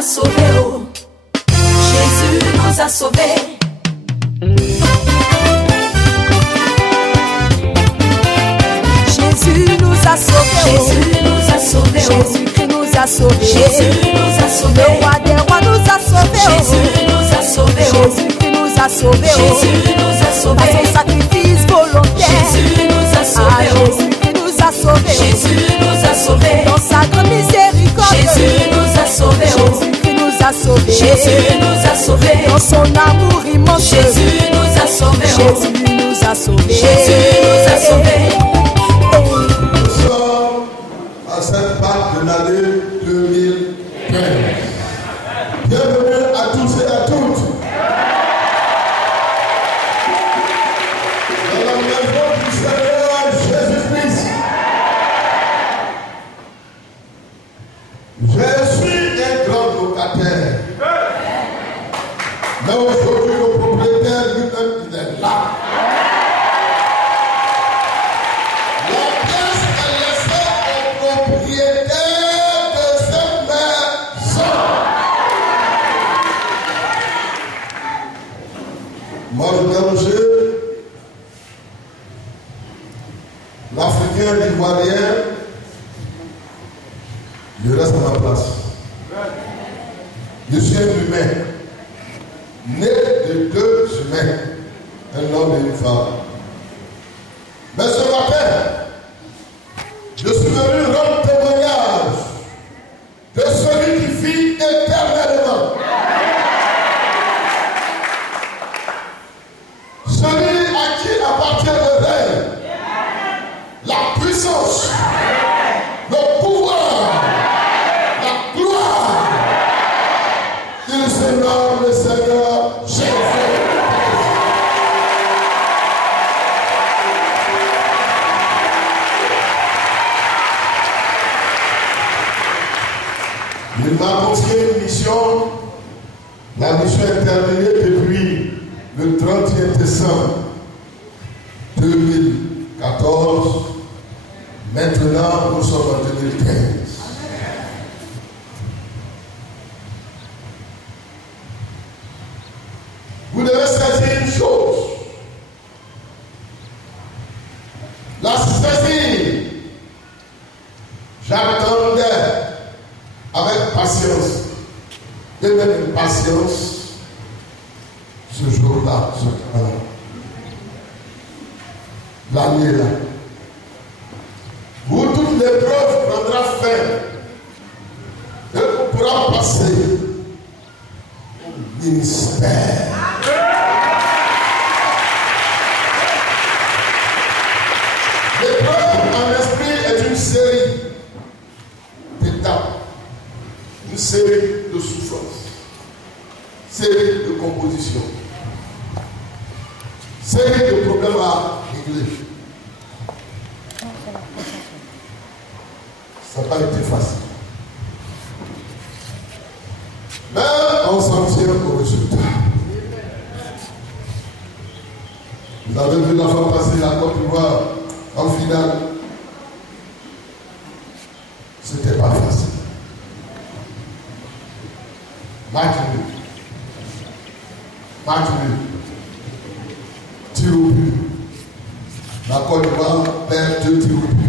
a sauvés, oh. Jésus nous a sauvés. Jésus nous a sauvés, Jésus nous a sauvés, oh. Jésus-Christ nous a sauvés, Jésus nous a sauvés, le roi des rois nous a sauvés, Jésus nous a sauvés, Jésus-Christ nous a sauvés, Jésus nous a sauvés, par son sacrifice volontaire, Jésus nous a sauvés, Jésus-Christ nous a sauvés, Jésus nous a sauvés, dans sa grande miséricorde, Jésus nous a sauvés, Jésus-Christ nous a sauvés, Jésus nous a sauvés, dans son amour immense, Jésus nous a sauvés, Jésus nous a sauvés, Jésus nous a sauvés. Nous sommes à cette Pâque de l'année 2015. Bienvenue à tous et à toutes. Dans la maison du Seigneur Jésus-Christ. Je suis un grand locataire. Mais aujourd'hui, le propriétaire lui-même, il est là. La pièce est laissée au propriétaire de cette maison. Moi, je vais manger l'Africain, l'Ivoirien. Je reste à ma place. Je suis un humain, né de deux humains, un homme et une femme. Mais ce matin, je suis venu rendre témoignage de celui qui vit éternellement. Celui à qui appartient le règne, la puissance, le pouvoir, la gloire. Il se nomme le Seigneur Jésus. Il m'a confié une mission. La mission est terminée depuis le 31 décembre 2014. Maintenant, nous sommes en 2015. Vous devez saisir une chose. La saisir. J'attendais avec patience et même impatience ce jour-là, ce temps-là. L'année-là. Où toute l'épreuve prendra fin et on pourra passer au ministère. L'épreuve en esprit est une série d'étapes, une série de souffrances, série de compositions, série de problèmes à régler. Ça n'a pas été facile. Mais on s'en tient au résultat. Vous avez vu la fois passer la Côte d'Ivoire en finale. C'était pas facile. Match nul. Match nul. Tir au but. La Côte d'Ivoire perd 2 tirs au but.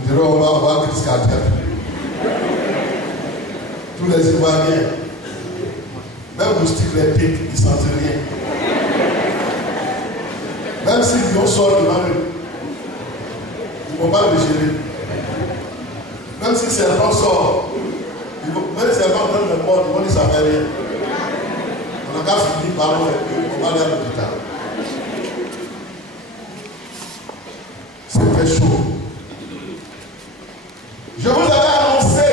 On dirait on va avoir crise cardiaque. Tous les Ivoiriens, même moustique les pics, ils ne sentent rien. Même si Lyon sort devant eux, ils ne vont pas le gérer. Même si Serpent sort, même si Serpent donne le corps, ils vont dire ça ne fait rien. On n'a qu'à finir par avec eux, on va aller à l'hôpital. C'était chaud. Je vous avais annoncé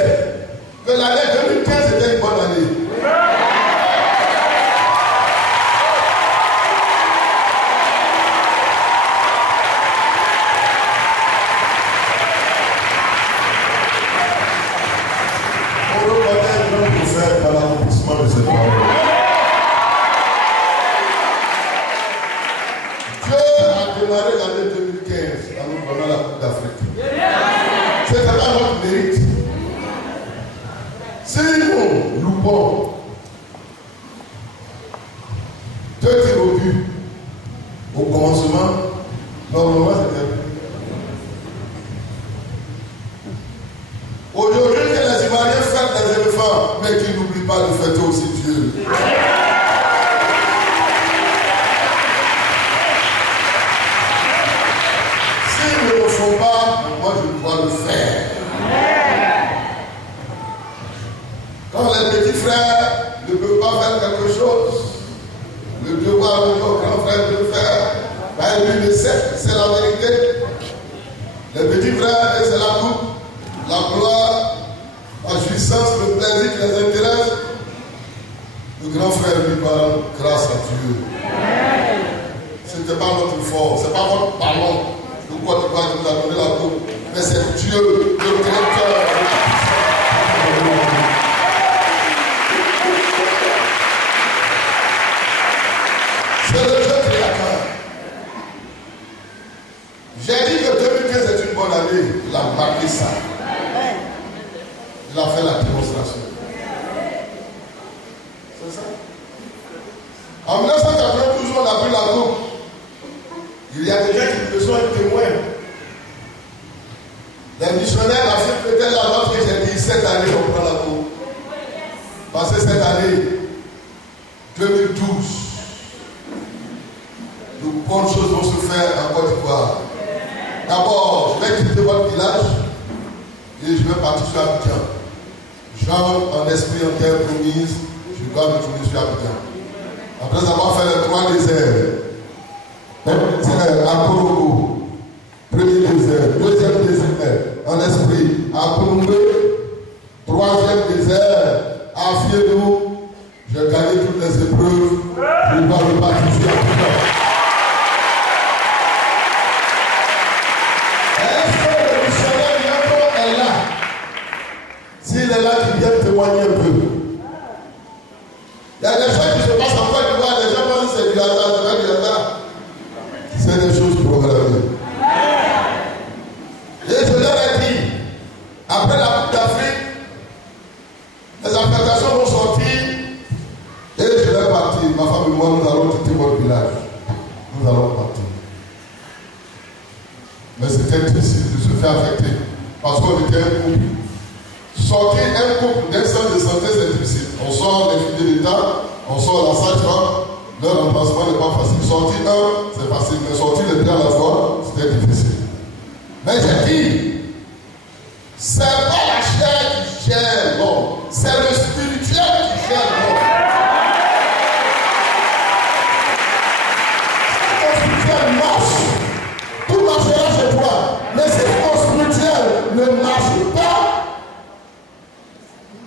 que l'année 2015 était une bonne année. On reconnaît un grand prophète par l'accomplissement de cette parole. Dieu a démarré l'année 2015 en nous prenant la Coupe d'Afrique. Aujourd'hui, que les Ivoiriens fêtent les éléphants, mais qu'ils n'oublient pas de fêter aussi Dieu. S'ils ne le font pas, moi je dois le faire. Quand les petits frères ne peuvent pas faire quelque chose, le devoir de nos grands frères de le faire, ben lui le sait, c'est la vérité. Les petits frères, c'est la coupe, la gloire, la jouissance, le plaisir qui les intéresse. Le grand frère lui parle grâce à Dieu. Ce n'était pas notre force, ce n'est pas votre ballon. De quoi tu crois qu'il nous a donné la coupe, mais c'est Dieu, le créateur. C'est le Dieu créateur. J'ai dit que 2015 est une bonne année. Il a marqué ça. Il a fait la démonstration. C'est ça. En 1992, on a pris la coupe. Il y a des gens qui ont besoin de témoins. Les missionnaires, la fille peut-être la note que j'ai dit, cette année, on prend la coupe. Parce que cette année, 2012, de bonnes choses vont se faire en Côte d'Ivoire. D'abord, je vais quitter votre village et je vais partir sur Abidjan. Jean, en esprit, en terre promise, je dois me tourner sur Abidjan. Après avoir fait les 3 déserts, à Korogo, premier désert, deuxième désert, en esprit, à Koumbé, troisième désert, à Fiedou, j'ai gagné toutes les épreuves, je dois repartir sur Abidjan. S'il est là, qu'il vienne témoigner un peu. Il y a des choses qui se passent en Côte d'Ivoire, les gens pensent que c'est du hasard, c'est pas du hasard. C'est des choses programmées. Et je leur ai dit, après la Coupe d'Afrique, les affectations vont sortir et je vais partir. Ma femme et moi, nous allons quitter votre village. Nous allons partir. Mais c'était difficile de se faire affecter parce qu'on était un couple. Sortir un couple d'un centre de santé, c'est difficile. On sort les filles de l'État, on sort la sage-femme, leur remplacement n'est pas facile. Sortir un, c'est facile, mais sortir les deux à la fois, c'était difficile. Mais j'ai dit, c'est pas la chair qui gère l'homme, c'est le spirituel qui gère l'homme. Si ton spirituel marche, tout marchera chez toi. Mais si ton spirituel ne marche pas,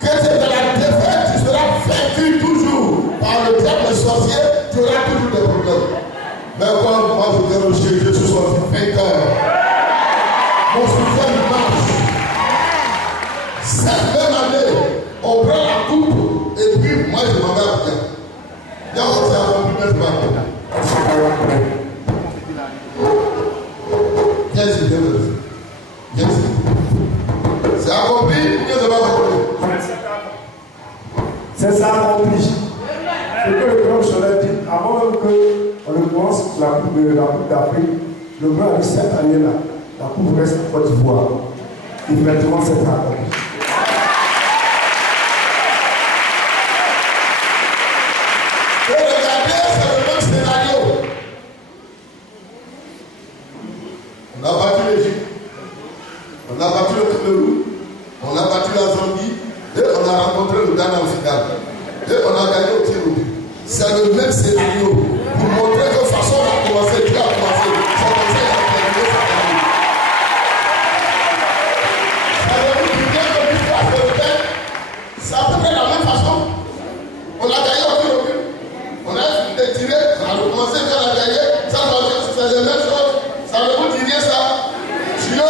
que c'est de la défaite, tu seras vaincu toujours par le diable sorcier, tu auras toujours des problèmes. Mais quand moi je viens au Jésus, je suis sorti vainqueur. Mon soutien marche. Cette même année, on prend la coupe et puis moi je m'en vais à bien. Bien, on s'est accompli maintenant. Viens ici, viens ici. Viens ici. C'est accompli ou bien c'est pas accompli? C'est ça accompli. Ce que le grand Cholet dit, avant qu'on ne commence la coupe d'Afrique, le grand a dit cette année-là, la coupe reste en Côte d'Ivoire. Effectivement, c'est accompli. Et regardez, c'est le même scénario. On a battu l'Égypte, on a battu le Cameroun, on a battu la Zambie, et on a rencontré le Ghana en finale. Et on a gagné au tir au but. C'est le même scénario. Pour montrer que façon on a commencé, Dieu a commencé. C'est comme ça qu'il a terminé cette année. Savez-vous que bien que l'histoire se répète, c'est à peu près la même façon. On a gagné au tir au but. On a tiré, on a recommencé, on a gagné. Ça, c'est la même chose. Savez-vous dire ça? Dieu,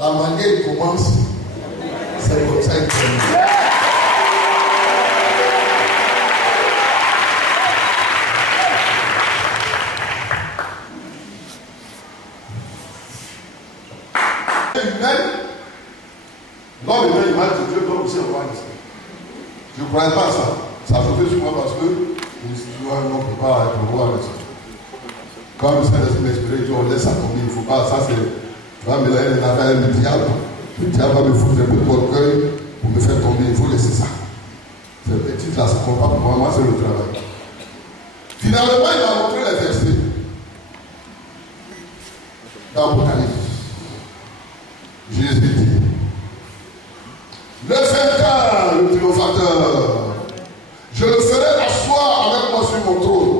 la manière il commence, c'est comme ça qu'il termine. L'homme est l'image de Dieu, donc aussi on voit ici. Je ne croyais pas ça. Ça se fait sur moi parce que on ne peut pas être roi avec ça. Quand le Saint-Esprit m'explique, on laisse ça tomber, il ne faut pas, ça c'est, tu vas mélanger les affaires du diable. Le diable va me foutre un peu d'orgueil pour me faire tomber. Il faut laisser ça. Ces petites là, ça ne compte pas pour moi. Moi, c'est le travail. Finalement, il m'a montré les versets. Dans l'Apocalypse. Jésus dit, le vainqueur, le triomphateur, je le ferai asseoir avec moi sur mon trône.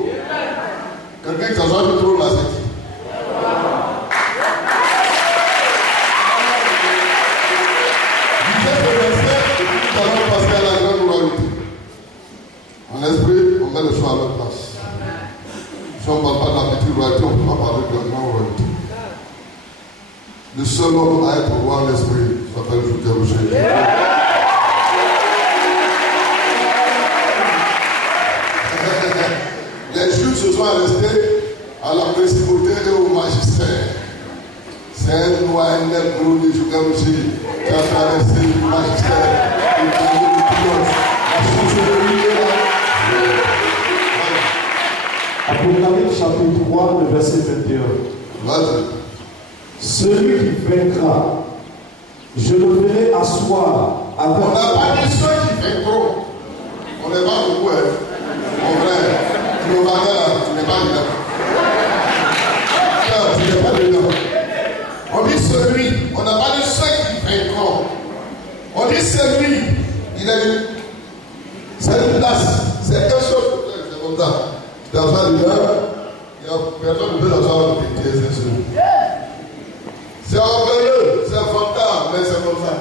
Quelqu'un qui s'assoit sur le trône là, c'est qui? Disait ce verset, et puis nous allons passer à la grande royauté. En esprit, on met le choix à notre place. Si on ne parle pas de la petite royauté, on ne peut pas parler de la grande royauté. Le seul homme à être roi en esprit s'appelle Josué. Les Juifs se sont restés à la principauté et au magistère. C'est un roi, un nègre de Josué qui a traversé le magistère et qui a eu le triomphe. La sorcellerie est là. Apocalypse chapitre 3, le verset 21. Vas-y. Celui qui vaincra, je le ferai asseoir avec. On n'a pas dit ceux qui vaincront. On n'est pas beaucoup, hein. Mon frère, tu nous vas là, tu n'es pas dedans. Non, tu n'es pas dedans. On dit celui, on n'a pas dit ceux qui vaincront. On dit celui, il a dit, c'est une place, c'est quelque chose, c'est comme ça. Dans un dedans, il n'y a personne qui peut l'entendre de tes insultes. C'est orgueilleux, c'est fantôme, mais c'est comme ça.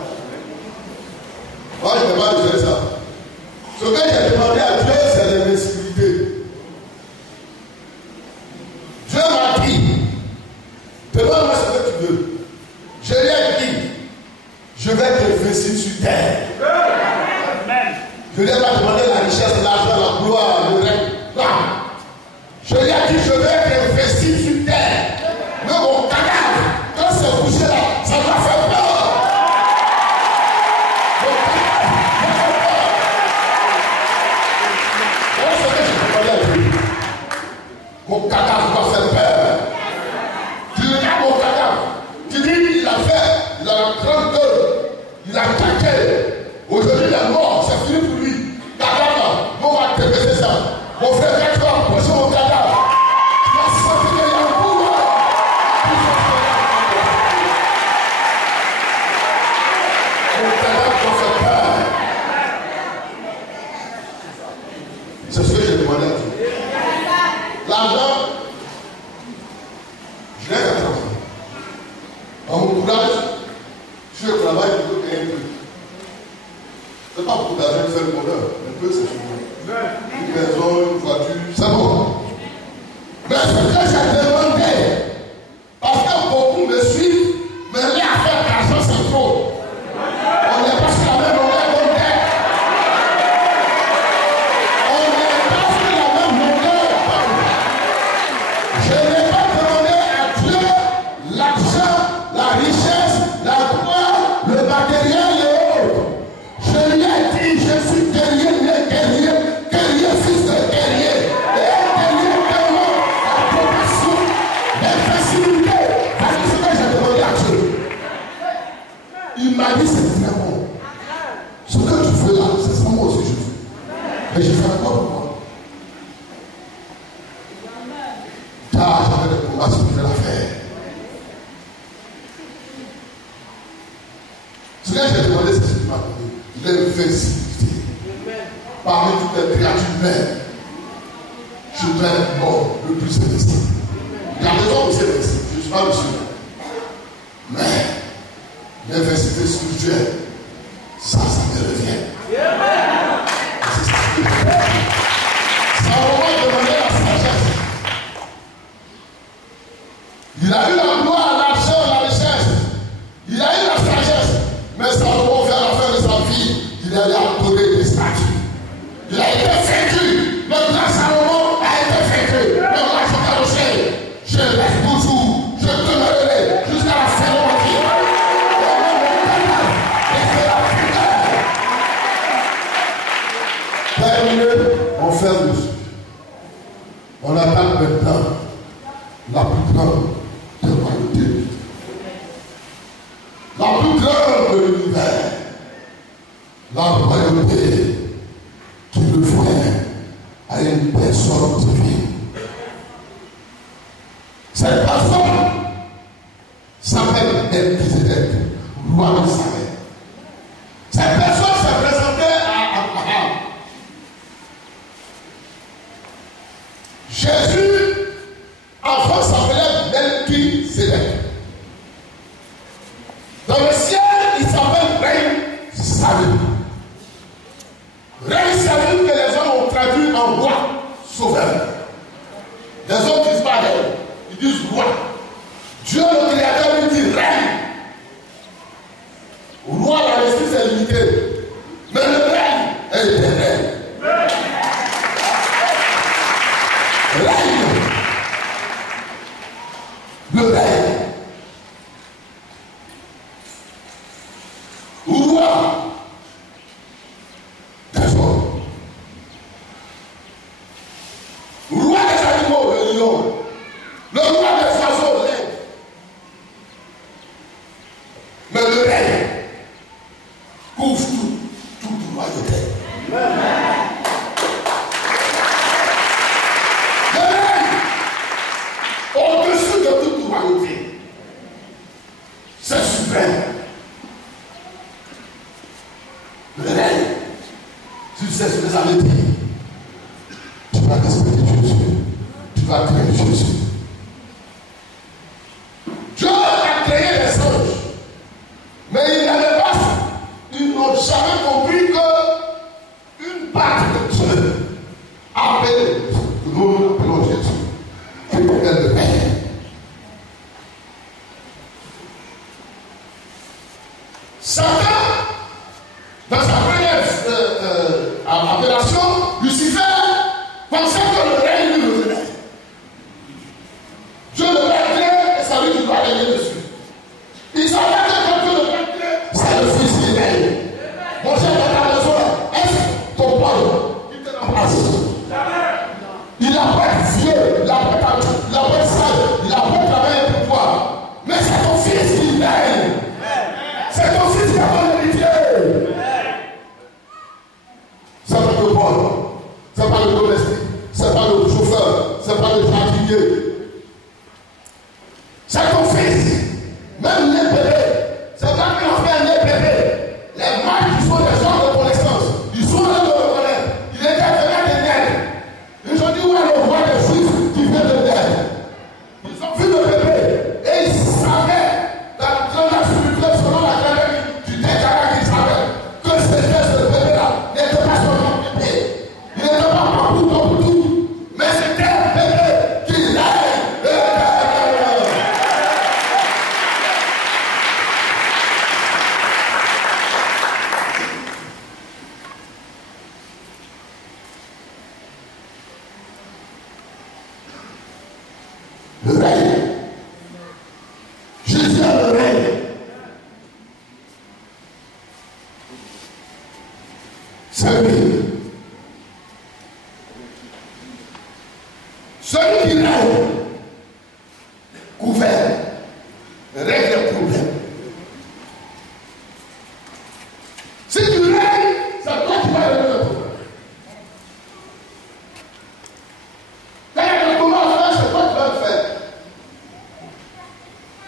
Moi, je n'ai pas besoin de ça. Ce que j'ai demandé à Dieu, c'est l'invincibilité. Dieu m'a dit, demande-moi ce que tu veux. Je lui ai dit, je vais te investir sur terre. Je lui ai pas demandé la richesse, l'argent, la gloire, le règne. Non. Je lui ai dit, je vais te investir sur terre. Mais mon cadavre, quand c'est couché là, ça m'a fait peur. Mon cadavre m'a fait peur. Tu regardes mon cadavre. Tu dis, il a fait, il a la grande gueule. Il a attaqué. Aujourd'hui, il est mort, c'est fini pour lui. Cadavre, on va te baisser ça. Mon frère, viens-toi, approche mon cadavre. Tu vas sentir qu'il y a un pouvoir. Mon cadavre m'a fait peur. C'est ce que j'ai demandé à Dieu. L'argent, je l'ai à travailler. En mon courage, je suis au travail, je peux payer un peu. Ce n'est pas beaucoup d'argent qui fait le bonheur. Un peu, c'est souvent. Une maison, une voiture, c'est bon. Mais ce que j'ai demandé, parce que beaucoup me suivent, mais les affaires d'argent, c'est trop. On n'est pas sur la même longueur d'onde. On n'est pas sur la même longueur d'onde. Je n'ai pas demandé à Dieu l'argent, la richesse, la gloire, le matériel et autres. Je lui ai dit, je suis guerrier, fils de guerrier. Et un guerrier tellement la progression, l'invincibilité. Parce que ce que j'ai demandé à Dieu. Il m'a dit, c'est très bon. Ce que tu fais là, c'est ça moi aussi je fais. Mais je fais encore pour moi. Car j'avais des combats spirituels à faire. Ce que j'ai demandé, c'est ce qu'il m'a donné. L'invincibilité. Parmi toutes les créatures humaines, je dois être mort le plus céleste. Il y a raison de céleste. Je ne suis pas monsieur. Mais l'invincibilité spirituelle, ça me revient. C'est ça que je fais. Ça va demander la sagesse. Il a eu la gloire, l'argent, la richesse. Il a eu la sagesse. Mais ça va faire la fin de sa vie. Il allait adorer des statues. Il a été vaincu. Le grand Salomon a été vaincu. Le roi Josué, je reste toujours. Je demeurerai jusqu'à la fin de ma vie. Terminé, on ferme le jeu. On attend maintenant la plus grande des royautés. La plus grande Père, la royauté qui revient à une personne divine. Cette personne s'appelle Melchizedek, roi de Salem. Cette personne s'est présentée à Abraham. Jésus, avant, s'appelait Melchizedek. Dans le ciel, il s'appelle Rei Salut. Rei Salut que les hommes ont traduit en roi sauveur. Les hommes disent pas rei, ils disent roi. Dieu le Créateur lui dit règne. Roi, la justice est limitée. Mais le règne est éternel. Règne. Le règne. Roi des hommes. Roi des animaux, le lion. Le roi des oiseaux, l'aigle. Mais le règne couvre toute royauté. Le règne au-dessus de toute royauté. C'est suprême. Le règne, tu sais ce que ça veut dire. Tu vas respecter Jésus. Tu vas créer Jésus. Dieu a créé les anges. Mais il n'avait pas, ils n'ont jamais compris qu'une part de Dieu appelée, nous appelons Jésus, qui est le Père. Satan, dans sa première appellation, Lucifer pensait que le règne lui revenait. Dieu le Père créé et ça lui qui va régner dessus. Il savait que Dieu le Père créé, c'est le Fils qui règne. Mon cher dans ta maison, est-ce ton Paul qui te remplace? Il a pas de vieux, il a pas de sale, il a pas de travail pour toi. Mais c'est ton Fils qui règne. C'est ton Fils qui a ton héritier. C'est pas le Paul, c'est pas le domestique, c'est pas le chauffeur, c'est pas le jardinier. C'est ton Fils. Même les bébés, c'est quand il a fait les bébés. Les mâles qui sont des gens de connaissance, ils sont là de le reconnaître. Il était venu de naître. Ils ont dit où est le roi des Juifs qui vient de naître. Ils ont vu le bébé et ils savaient, dans la spirituelle, selon la grandeur du décalage, ils savaient que c'était ce bébé-là n'était pas seulement bébé. Il n'était pas pour tout, mais c'était un bébé qui l'aime. Le règne. Jésus a le règne. C'est lui. Celui qui règne, couvert, règle le problème. Si tu règnes, c'est toi qui vas régler le problème. Quand il y a le comment faire, c'est toi qui vas le faire.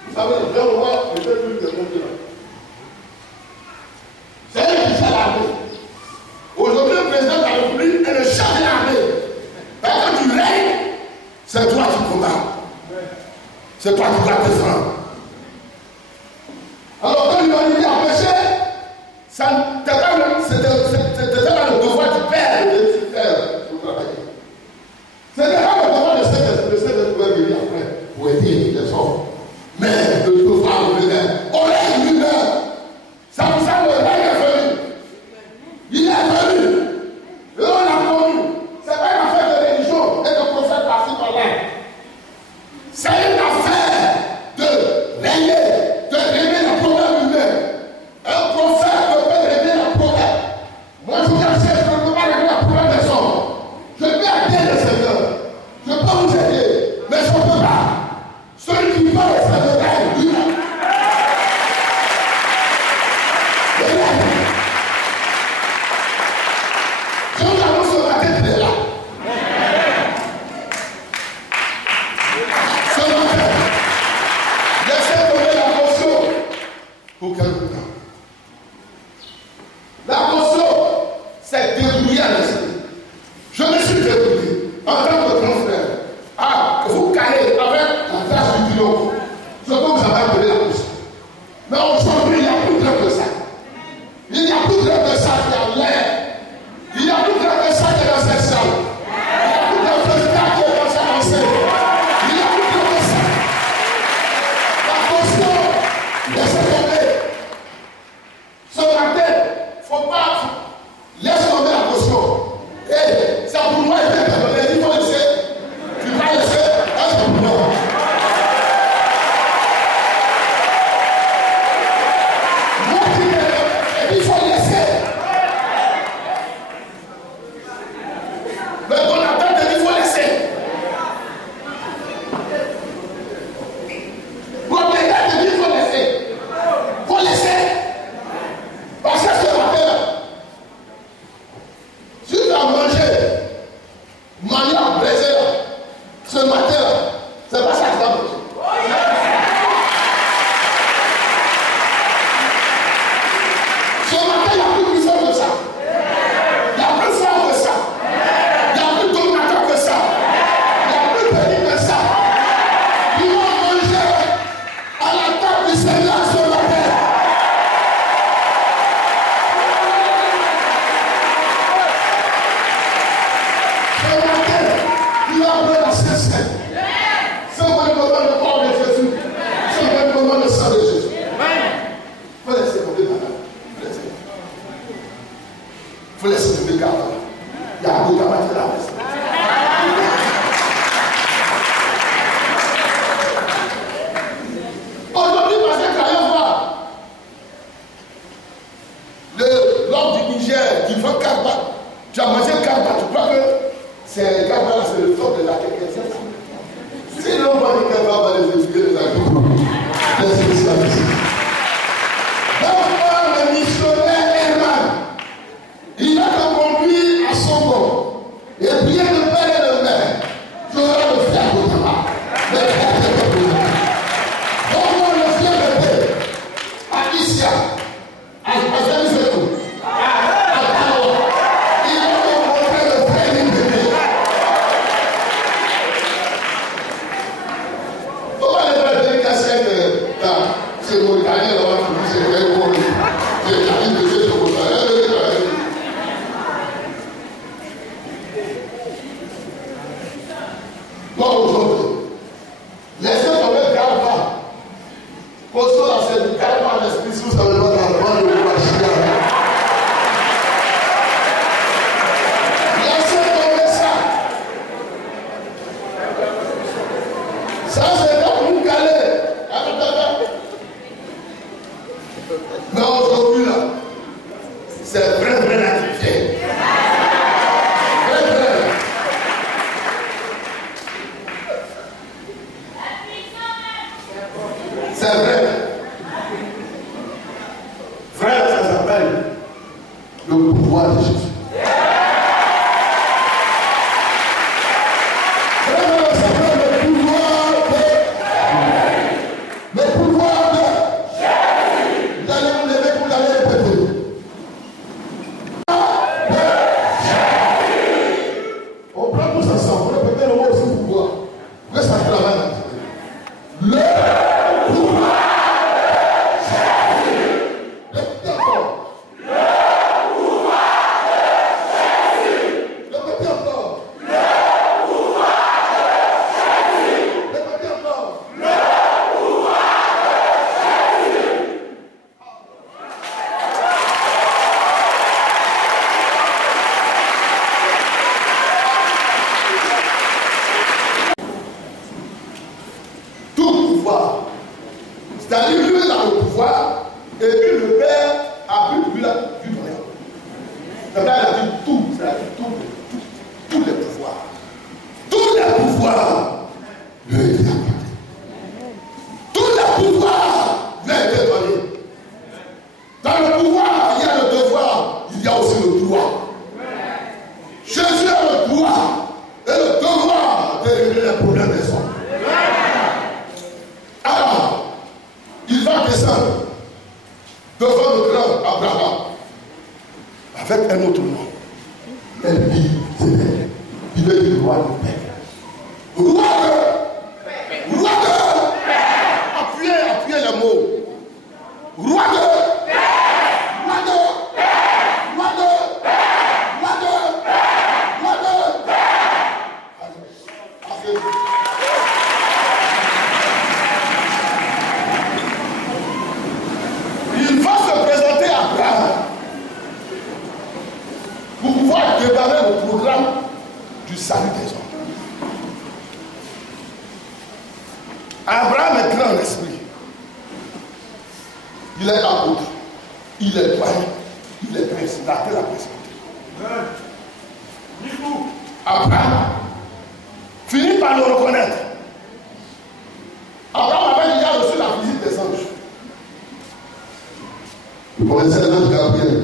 Vous savez, le vrai roi, le vrai plus de monde là. C'est elle qui fait l'armée. Aujourd'hui, le président de la République est le chef de l'armée. Quand tu règnes, c'est toi qui combats. C'est toi qui vas défendre. Alors quand l'humanité a péché, c'était pas le devoir du Père de faire pour travailler. C'était pas le devoir de cette pouvoir venir après pour aider les hommes. Mais le devoir de l'humain, on est humain. Ça vous semble le règne est venu. Il est venu. Et on l'a connu. C'est pas une affaire de religion et de prophète par-ci par-là. C'est une affaire de régner le problème humain. Un prophète ne peut régner le problème. Moi, je vous assure que de temps. La caution, c'est débrouiller à l'esprit. Je me suis débrouillé en tant que grand frère. Ah, vous calez avec la tâche du kilo. Ce que vous avez appelé la caution. Mais aujourd'hui, il n'y a plus grand que ça. Il n'y a plus grand que ça qui a l'air. Il n'y a plus grand que ça qui est dans cette salle. Il n'y a plus grand que ça qui est dans cette enceinte. Il n'y a plus grand que ça. La caution, laissez tomber. Ce matin, il ne faut pas. Laisse tomber la caution. Et ça pour moi, il faut laisser. Tu vas laisser. C'est pour moi. Il faut laisser. Le donateur te dit il faut laisser. Propriétaire te dit il faut laisser. Il faut laisser. Parce que ce matin, si tu as mangé à baiser ce matin, c'est pas ça que tu as mangé. Ce matin, il n'y a plus puissant que ça. Il n'y a plus fort que ça. Il n'y a plus donateur que ça. Il n'y a plus béni que ça. Ils vont manger à la table du Seigneur ce matin. Ce matin, il a appelé la Sainte-Seine. Ce même moment le corps de Jésus. Ce même moment le sang de Jésus. Il faut laisser tomber madame. Il faut laisser tomber car il y a un beau tabac qui la reste. Aujourd'hui, parce que quand on voit l'homme du Niger qui veut Karba, tu as mangé Karba, tu crois que c'est Karba, c'est le sort de la quelqu'un. Si l'homme va dire Karba, va les étudier les agriculteurs. Les spécialistes. Donc, le missionnaire Herman, il va te conduire à son corps. Et bien de père et de mère, tu auras le frère de ta part. Le frère de ta part. Comment le frère de paix à Isia, à Zézétou, à Tawa, il va te montrer le frère de bébé. Comment les frères de Cassette, c'est mon italien là-bas, c'est vrai pour lui. C'est l'italien de Jésus. Bon, aujourd'hui, laissez tomber Karma. Caution là, c'est du Karma à l'esprit, si vous savez pas dans le monde de Washia. Laissez tomber ça. Ça, c'est comme vous calez. Mais aujourd'hui, là, c'est vrai activité. C'est vrai. Frère, ça s'appelle le pouvoir de Jésus. Frère, ça s'appelle le pouvoir de Jésus. Le pouvoir de Jésus. Vous allez vous lever pour aller répéter. On prend tous ensemble. On répète le mot aussi pouvoir. Mais ça travaille. Le pouvoir de Jésus. devant le grand Abraham, avec un autre nom. Elle dit, il est le roi de paix. Roi de appuyez les mots. Roi de il va se présenter à Abraham pour pouvoir démarrer le programme du salut des hommes. Abraham est grand en esprit. Il est apôtre, il est doyen, il est prince, il a fait la presbytère. Abraham finit par le reconnaître. Abraham avait déjà reçu la visite des anges. Vous connaissez l'ange Gabriel,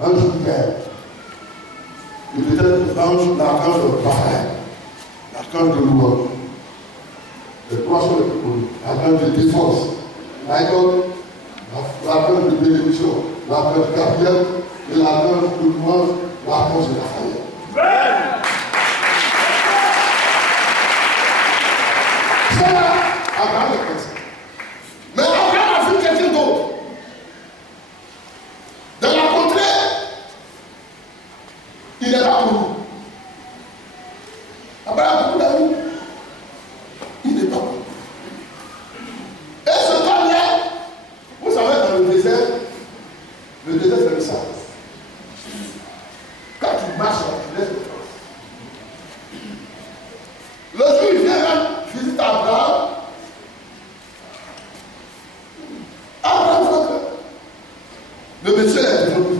ange Pierre, et peut-être l'archange de Raphaël, l'archange de louange. Les trois sont les plus connus. L'archange de défense, l'archange de bénédiction, l'archange Gabriel et l'archange de louange, l'archange de Raphaël. C'est là, Abraham est pensé. Mais Abraham a vu quelqu'un d'autre. Dans la contrée, il est là pour nous. Abraham a beaucoup d'amis. Il n'est pas bon. Et ce temps-là, vous savez, dans le désert c'est le sable. Quand tu marches, tu laisses le traces. Le jour où il vient rendre visite à Abraham, Abraham voit que le monsieur est devant lui.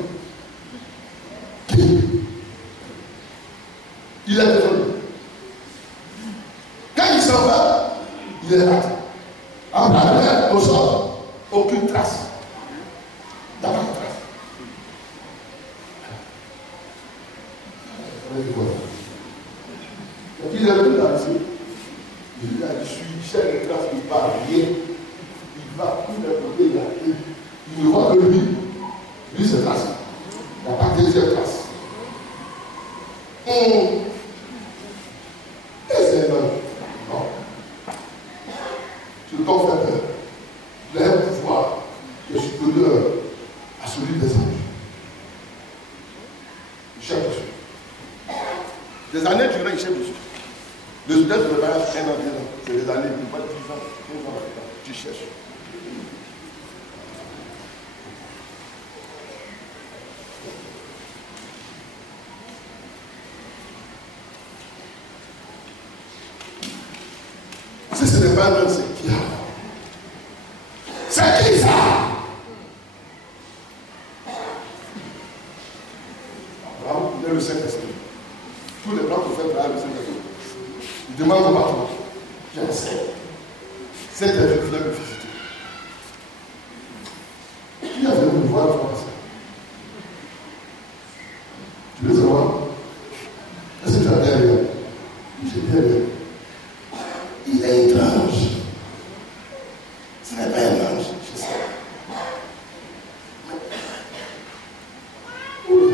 Il est devant lui. Quand il s'en va, il est raté. Abraham est au sol, aucune trace. Il n'y a pas de trace. Et puis il est venu dans ici. Il a dit, je suis cher de traces, il ne parle rien. Il va tout d'un côté, il ne voit que lui. Lui, c'est trace. Il n'y a pas de deuxième trace. Et c'est un homme. Non. Je ne t'en fais peur. Il a un pouvoir qui est supérieur à celui des anges. Il cherche dessus. Des années durant, il cherche dessus. Le student de voyage, 1 an, 2 ans. C'est des années, pas 10 ans, 15 ans. Tu cherches. Si ce n'est pas un homme, c'est qui? C'est qui ça? Abraham, il est le Saint-Esprit. Tous les blancs prophètes là, le Saint-Esprit. Il demande au patron. Je sais. Cet esprit voulait me visiter. Qui a venu me voir pour ça? Tu veux savoir? Est-ce que tu as bien rien? J'ai bien rien. Il est étrange. Ce n'est pas un ange, je sais.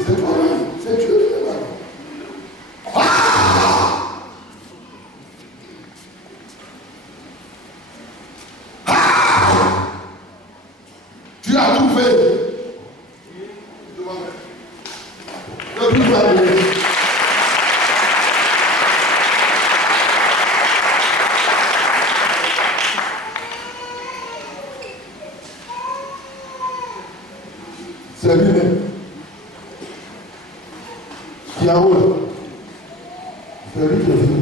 C'est toi-même, c'est Dieu qui est là. Tu as trouvé. Le plus valeur. C'est lui-même. Yahweh. C'est lui qui est venu.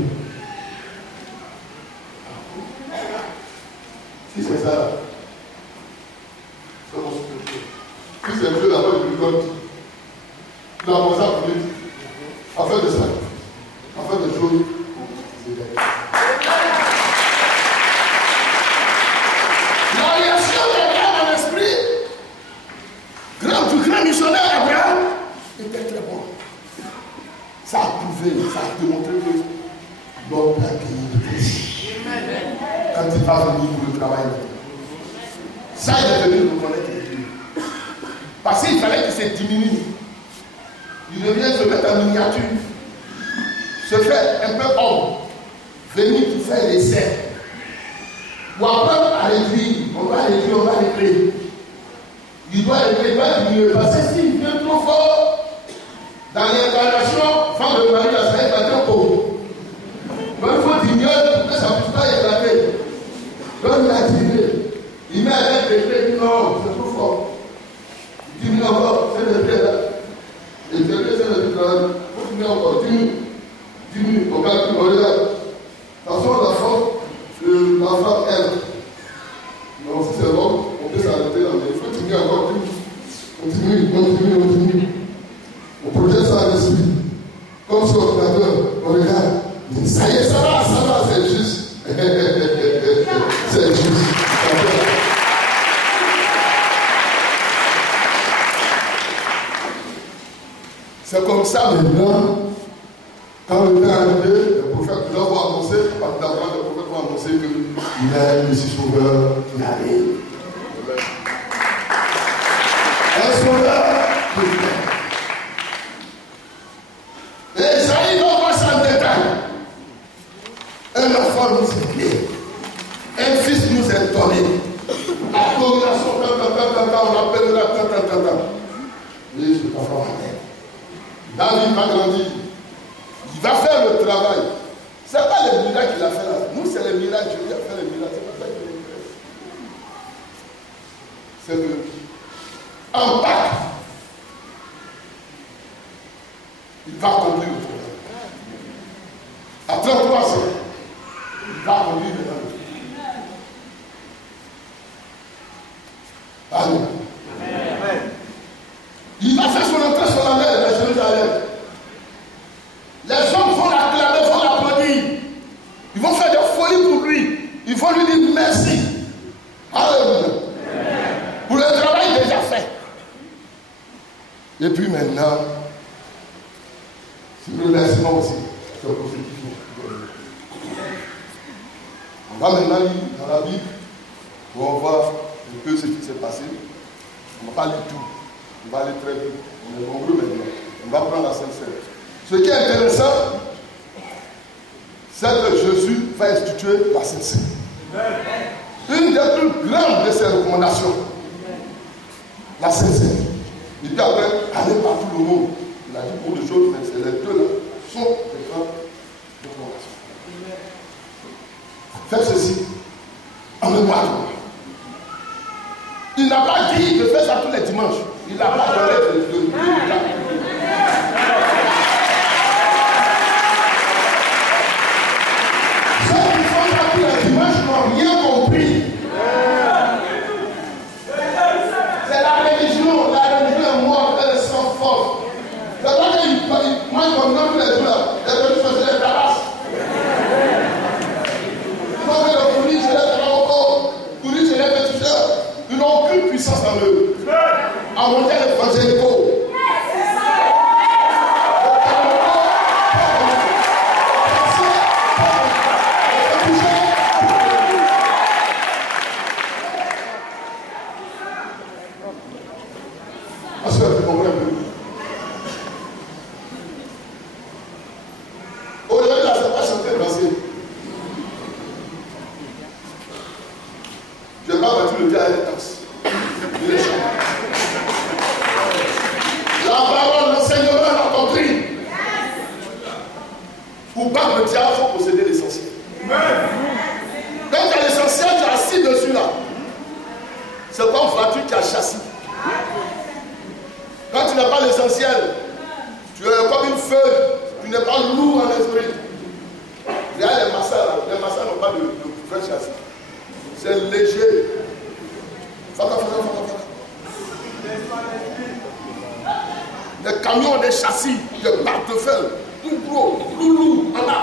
Si c'est ça, c'est mon supérieur. Si c'est Dieu là-bas, il lui donne. Il a posé à pour lui. Afin de ça. Afin de jouer. La réaction d'Abraham en esprit. Grand missionnaire Abraham était très bon. Ça a prouvé, ça a démontré que l'homme a gagné de plus. Quand il va venir pour le travail, ça il est venu reconnaître Dieu. Parce qu'il fallait qu'il se diminue. Il devient se mettre en miniature. Se faire un peu homme. Venir pour faire l'essai. Ou apprendre à réduire. On va réduire, on va réduire. Il doit réduire, il doit diminuer. Parce que s'il vient trop fort, dans l'incarnation, femme de Marie, ça va éclater au pauvre. Donc il faut diminuer pour que ça ne puisse pas éclater. Donc il a diminué. Il met à l'aide de clés, non, c'est trop fort. Il diminue encore, c'est le clé là. Et le clé, c'est le clé là. Il faut diminuer encore, diminue, on regarde. De toute façon, la femme aime. Non, si c'est l'homme, on peut s'arrêter là, mais il faut diminuer encore, on diminue. On projette ça à l'esprit. Comme sur l'ordinateur, on regarde. Ça y est, ça va, c'est juste. C'est juste. C'est comme ça maintenant, quand le temps est arrivé, le prophète doit vous annoncer, parce que d'abord le prophète va annoncer qu'il est le Messie sauveur qui arrive. Un sauveur qui vient. Et Isaïe va voir ça en détail. Un enfant nous est né. Un fils nous est donné. La domination, on appelle la Et je ne peux pas faire. David va grandir. Il va faire le travail. Ce n'est pas les miracles qu'il a fait là. Nous, c'est les miracles. Dieu a fait les miracles. C'est pas ça qu'il nous intéresse. C'est que, en Pâques, il va accomplir le travail. À 33 ans, il va accomplir le travail. Amen. Il va faire son entrée sur la mer de Jérusalem. Les hommes vont l'acclamer, vont l'applaudir. Ils vont faire des folies pour lui. Ils vont lui dire merci. Alléluia. Pour le travail déjà fait. Et puis maintenant, c'est le remerciement aussi. C'est pour ceux qui font. On va maintenant lire dans la Bible pour on voit un peu ce qui s'est passé. On ne va pas lire tout. On va aller très vite. On est nombreux maintenant. On va prendre la Sainte-Seine. Ce qui est intéressant, c'est que Jésus va instituer la Sainte-Seine. Une des plus grandes de ses recommandations. La Sainte-Seine. Et puis après, aller par tout le monde. Il a dit pour les choses, mais c'est les deux là sont des grandes recommandations. Faites ceci en mémoire de moi. Il n'a pas dit de faire ça tous les dimanches. Il n'a pas donné de ceux qui font ça tous les dimanches n'ont rien compris. C'est la religion est morte, elle est sans force. C'est pas qu'il mange comme nous tous les jours là. Il est venu chercher les tabasses. Il faut que le police se lève dans le corps. Le police se lève tout ça. Ils n'ont aucune puissance en eux. À monter l'évangélico. Parce que tu comprends un peu. Aujourd'hui, là, c'est pas chanter danser. Je n'ai pas battu le gars à la danse. Il est chanté. La parole, l'enseignement, la doctrine. Pour battre le diable, il faut posséder l'essentiel. Quand tu as l'essentiel, tu es assis dessus là. C'est comme une voiture qui a châssis. Quand tu n'as pas l'essentiel, tu es comme une feuille, tu n'es pas lourd en esprit. Regarde les massas n'ont pas de vrai châssis. C'est léger. Les camions, des châssis, des barres de fer, tout gros, lourd, en là.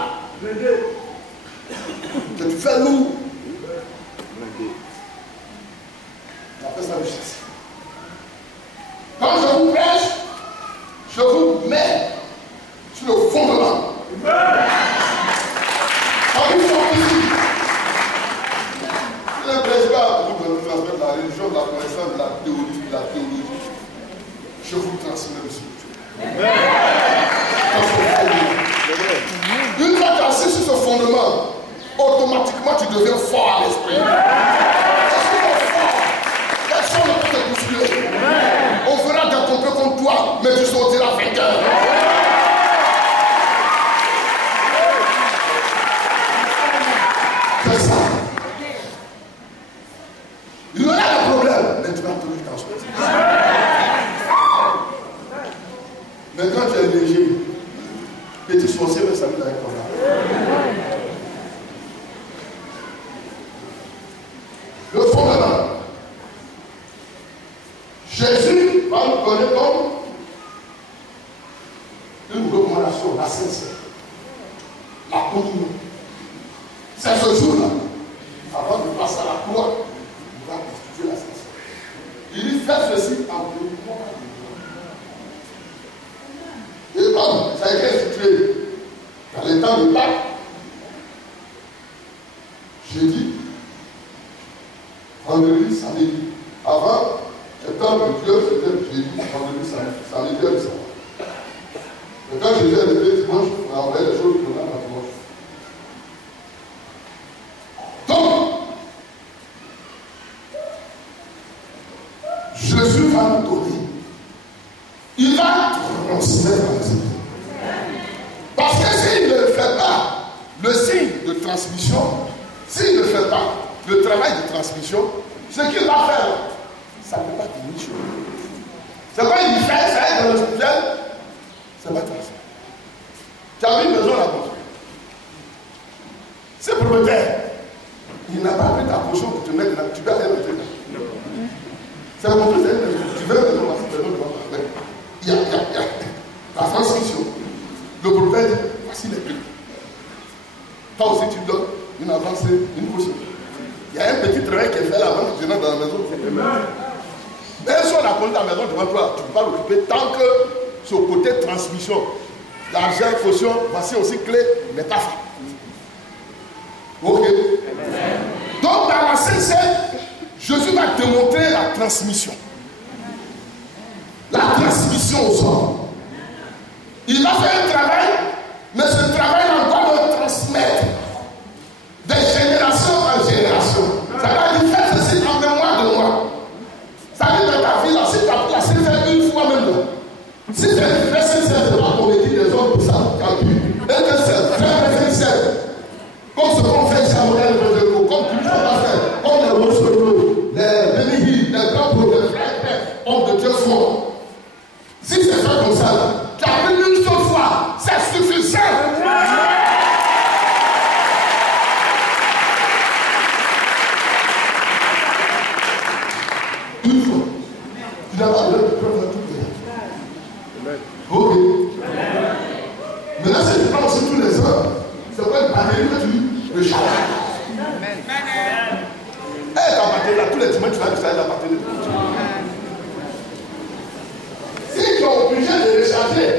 Que tu fais lourd. On appelle ça le châssis. Quand je vous prêche, je vous mets sur le fondement. Quand vous sortez ici, je ne prêche pas pour vous transmettre la religion, la connaissance, la théologie. je vous transmets le spirituel. Une fois assis sur ce fondement, automatiquement tu deviens fort à l'esprit. Personne ne peut te bousculer. On fera des complots contre toi, mais tu sortiras vainqueur. C'est ça. Il y aura des problèmes, mais tu vas toujours t'en sortir. Mais quand tu es léger, petit sorcier me salue avec ton âme. Le fondement. Jésus va nous donner comme une recommandation, la sincère, la communion. C'est ce jour-là, avant de passer à la croix, il va instituer la sincère. Il dit faites ceci en mémoire de moi. Et comme ça a été institué dans les temps de Pâques, jeudi, vendredi, samedi. Avant, le temps de Dieu, c'était jeudi, vendredi, samedi, le sabbat. Et quand Jésus est levé dimanche, on a envoyé les choses pour la dimanche. Donc, Jésus va nous donner. Il va transmettre à nous. Parce que s'il ne fait pas le signe de transmission, s'il ne fait pas le travail de transmission, ce qu'il va faire, ça ne peut pas tenir chaud. C'est quoi il fait, ça est dans le spirituel, ça va transmettre. Tu as vu une maison là-bas. C'est propriétaire. Il n'a pas pris ta potion pour te mettre là. Tu vas aller rentrer là. C'est un propriétaire. Tu veux le voir. Il y a la transmission. Le propriétaire dit, voici les prix. Toi aussi tu donnes une avancée, une caution. Il y a un petit travail qui est fait là-bas, qui est dans la maison. Même si on a connu la maison devant toi, tu ne peux pas l'occuper tant que ce côté transmission, l'argent, caution, voici aussi clé, métaphore. Ok. Donc dans la Sainte-Seine, Jésus va démontrer la transmission. La transmission aux hommes. Il va faire un travail, mais ce travail doit le transmettre de génération en génération. Ça va dire faire ceci en mémoire de moi. Ça veut dire dans ta vie là, si tu as placé faire une fois même là. Si tu es très sincère, c'est pas qu'on me dit les hommes pour ça, tu as pu. Et que c'est très sincère. Comme ce qu'on fait chez Amorel, comme tout le monde va faire. Comme les Rousseau, les Bénéhi, les grands les frères, hommes de Dieu forts. Si c'est fait comme ça, tu as pris une seule fois, c'est suffisant. Une fois. Tu n'as pas besoin de prendre tout le temps. Ok. Mais là, si tu prends aussi tous les ans, c'est quoi une batterie que tu recharges. Eh, ta batterie là, tous les dimanches, tu vas recharger la batterie. Si tu es obligé de recharger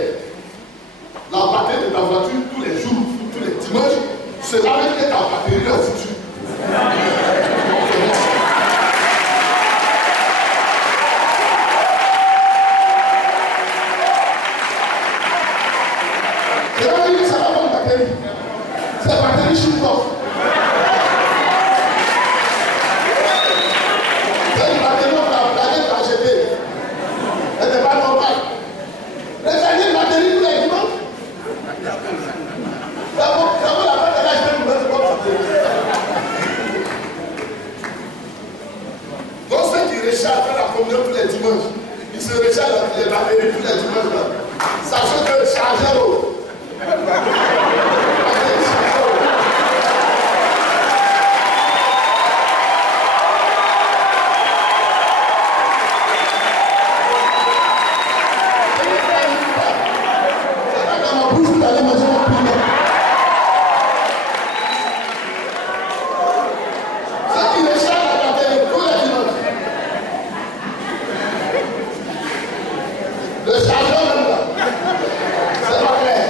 la batterie de ta voiture tous les jours, tous les dimanches, cela veut dire que ta batterie est au futur. C'est pas dire que ça va pas une batterie. C'est la batterie chinoise. C'est une batterie qu'on a acheté. Elle n'est pas normale. Recharger une batterie tous les dimanches. Ça vaut la peine d'acheter une batterie. Donc ceux qui rechargent la communion tous les dimanches, ils se rechargent les batteries tous les dimanches. Sachant que le chargeur. Le chargeur même là, c'est pas clair.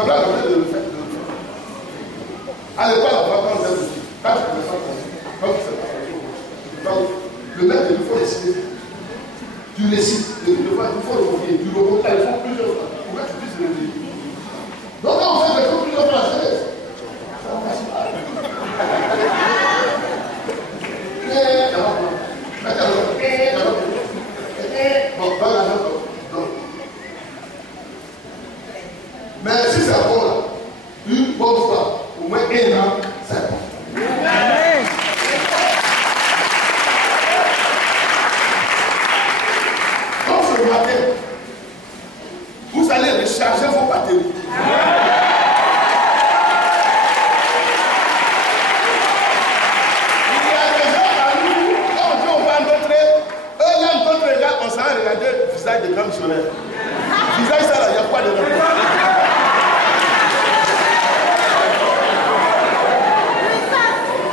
Ça va demander de le faire. À l'école, on va prendre des outils. Quand tu fais ça, comme c'est pas donc, le maître, il faut décider. Tu les cites, il faut le copier, tu le copies, il faut plusieurs fois. Pour que tu puisses le dire. Donc, quand on fait des choses plusieurs fois, c'est ça va passer pas. Bon, pas la donc. Mais si c'est bon là, une bonne fois, au moins 1 an, c'est bon. Donc ce matin, vous allez recharger vos batteries. Il y a des gens à nous, quand on va entrer, eux là, quand on regarde, on s'en regarde le visage des grands missionnaires. Le visage, ça là, il n'y a pas de nom.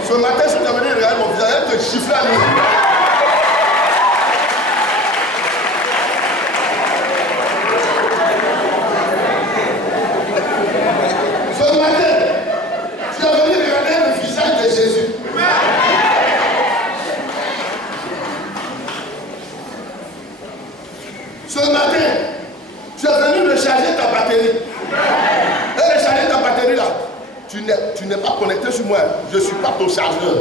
Ce matin, si tu as venu regarder mon visage, elle te chiffre à nous. Ce matin, tu as venu regarder le visage de Jésus. Ce matin, tu as venu recharger ta batterie. Et recharger ta batterie là. Tu n'es pas connecté sur moi. Je ne suis pas ton chargeur.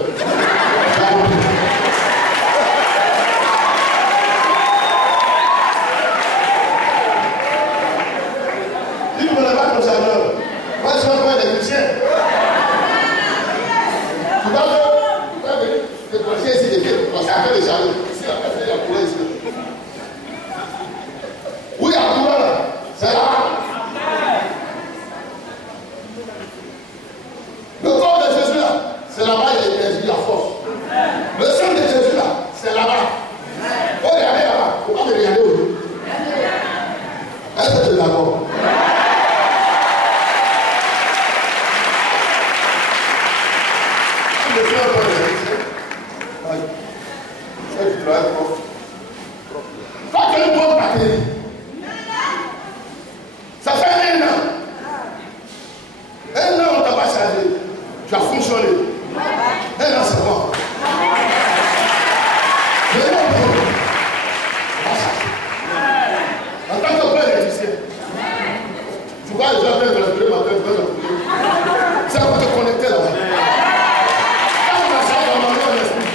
Tu ne connais pas ton chargeur. Moi, je suis un électricien. Tu vas venir te brancher ici de pied. On s'appelle les chargeurs. Ici, la personne est courant ici. Oui, à courant là. C'est là. Le corps de Jésus là, c'est là-bas il y a l'énergie, la force. Le sang de Jésus là, c'est là-bas. Oh, regardez là-bas. Il ne faut pas me regarder aujourd'hui. Est-ce que tu es d'accord? Si je fais un peu de c'est du travail propre. Quand tu as une bonne batterie, ça fait 1 an. 1 an, on ne t'a pas chargé. Tu as fonctionné. 1 an, c'est bon. En tant que père électricien, tu vois les gens viennent le matin, c'est pour te connecter là-bas. Quand on a ça dans mon esprit,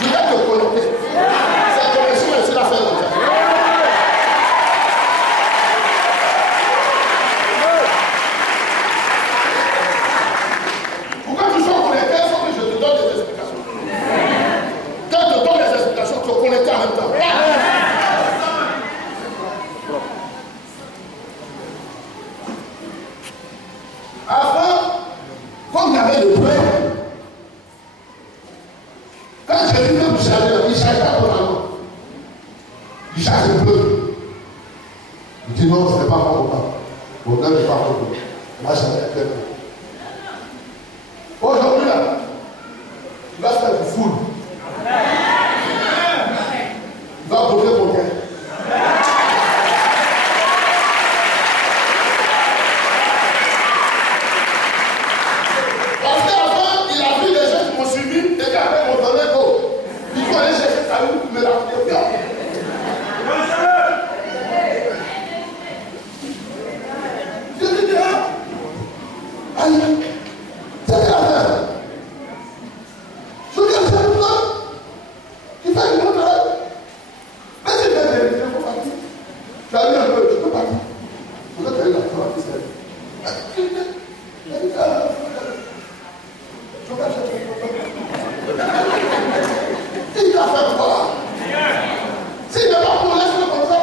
je vais te connecter. Cette connexion est sur la fin de la vie. Pourquoi tu sois connecté, il faut que je te donne des explications. Quand je te donne des explications, tu es connecté en même temps. Avant, comme il y avait le problème, quand j'ai vu que vous chargez, il ne charge pas totalement. Il charge un peu. Il dit non, ce n'est pas mon moment. Mon âme n'est pas mon moment. Moi, j'en ai fait. Aujourd'hui, là, tu vas faire du foule. Tu vas poser ton cœur. Parce qu'avant, il a vu des gens qui m'ont suivi et qui avaient mon donné go. Il faut aller chercher sa vie, me la faire. Je lui dis, aïe, c'est l'affaire. Je lui dis, c'est pour toi. Tu fais une autre rêve. Mais si tu fais des rêves, il faut partir. Tu as lu un peu, tu peux partir. Vous êtes allé là, tu vas partir. Il va faire quoi? S'il n'est pas pour, laisse-le comme ça.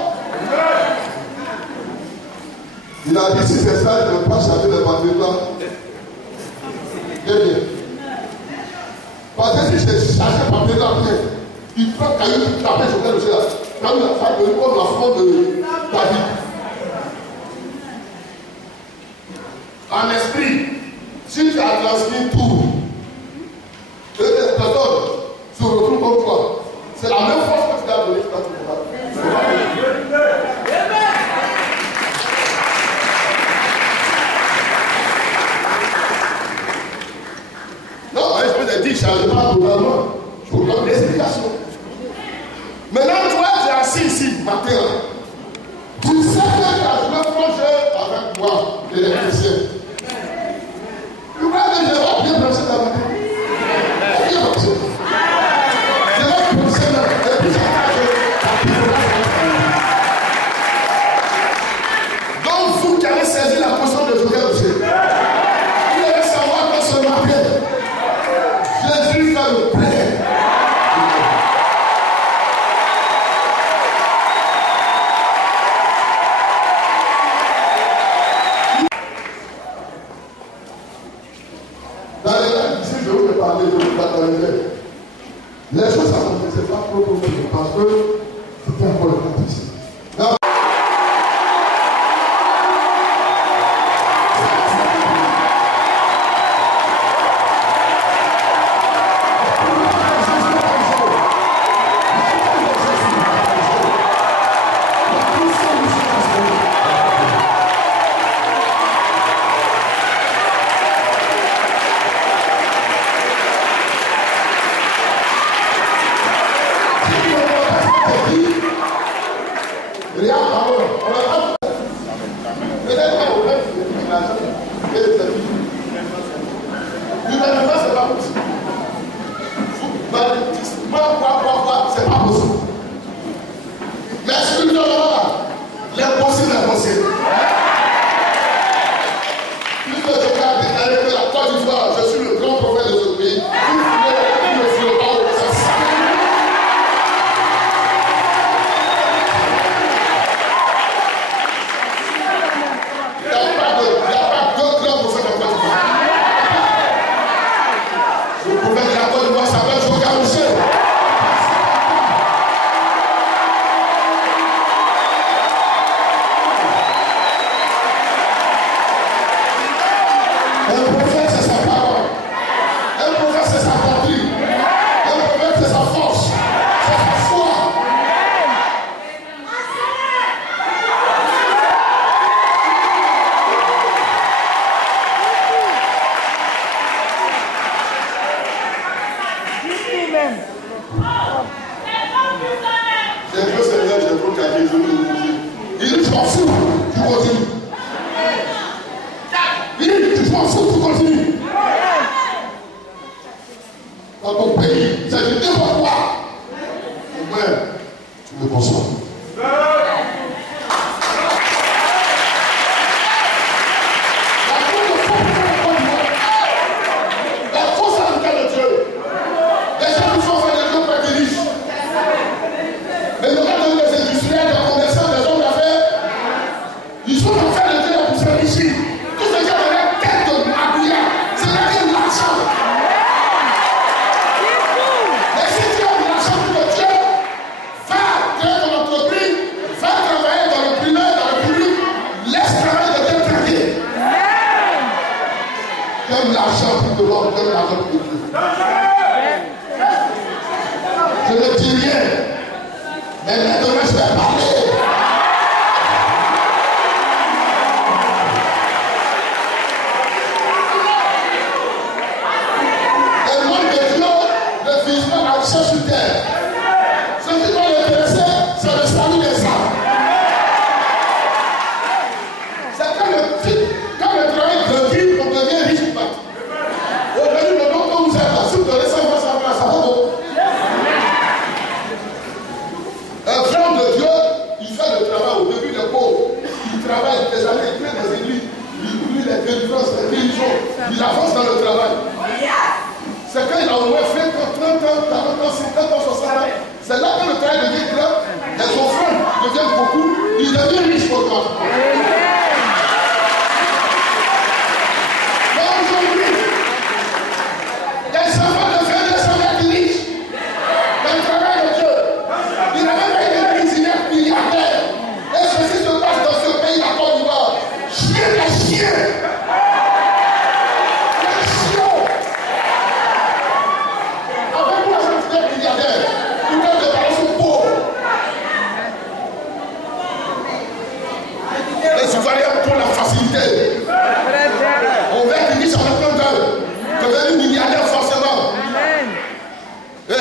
Il a dit si c'est ça, il ne peut pas charger les bandeaux là. Bien, bien. Parce que si c'est chargé par des là, il prend caillou, il tape sur le là. Quand il a fait le corps, la forme de David. En esprit, si tu as transmis tout, et les personnes se retrouvent comme toi, c'est la même force que tu as donnée quand tu vas. ne change pas totalement. Je vous donne l'explication. Maintenant, toi, tu es assis ici, matin. Tu sais que tu as joué franc jeu avec moi, l'électricien. Tu vois que je vais bien brancher ta matin. Bien brancher. Je vais brancher là. Et puis, donc, vous qui avez saisi la potion de Joker aussi, vous devez savoir que ce matin, Jésus fait le plein. Dans les temps, ici, je vais parler de l'Église. Les choses ne s'accomplissent pas trop tôt parce que c'était encore le cas ici.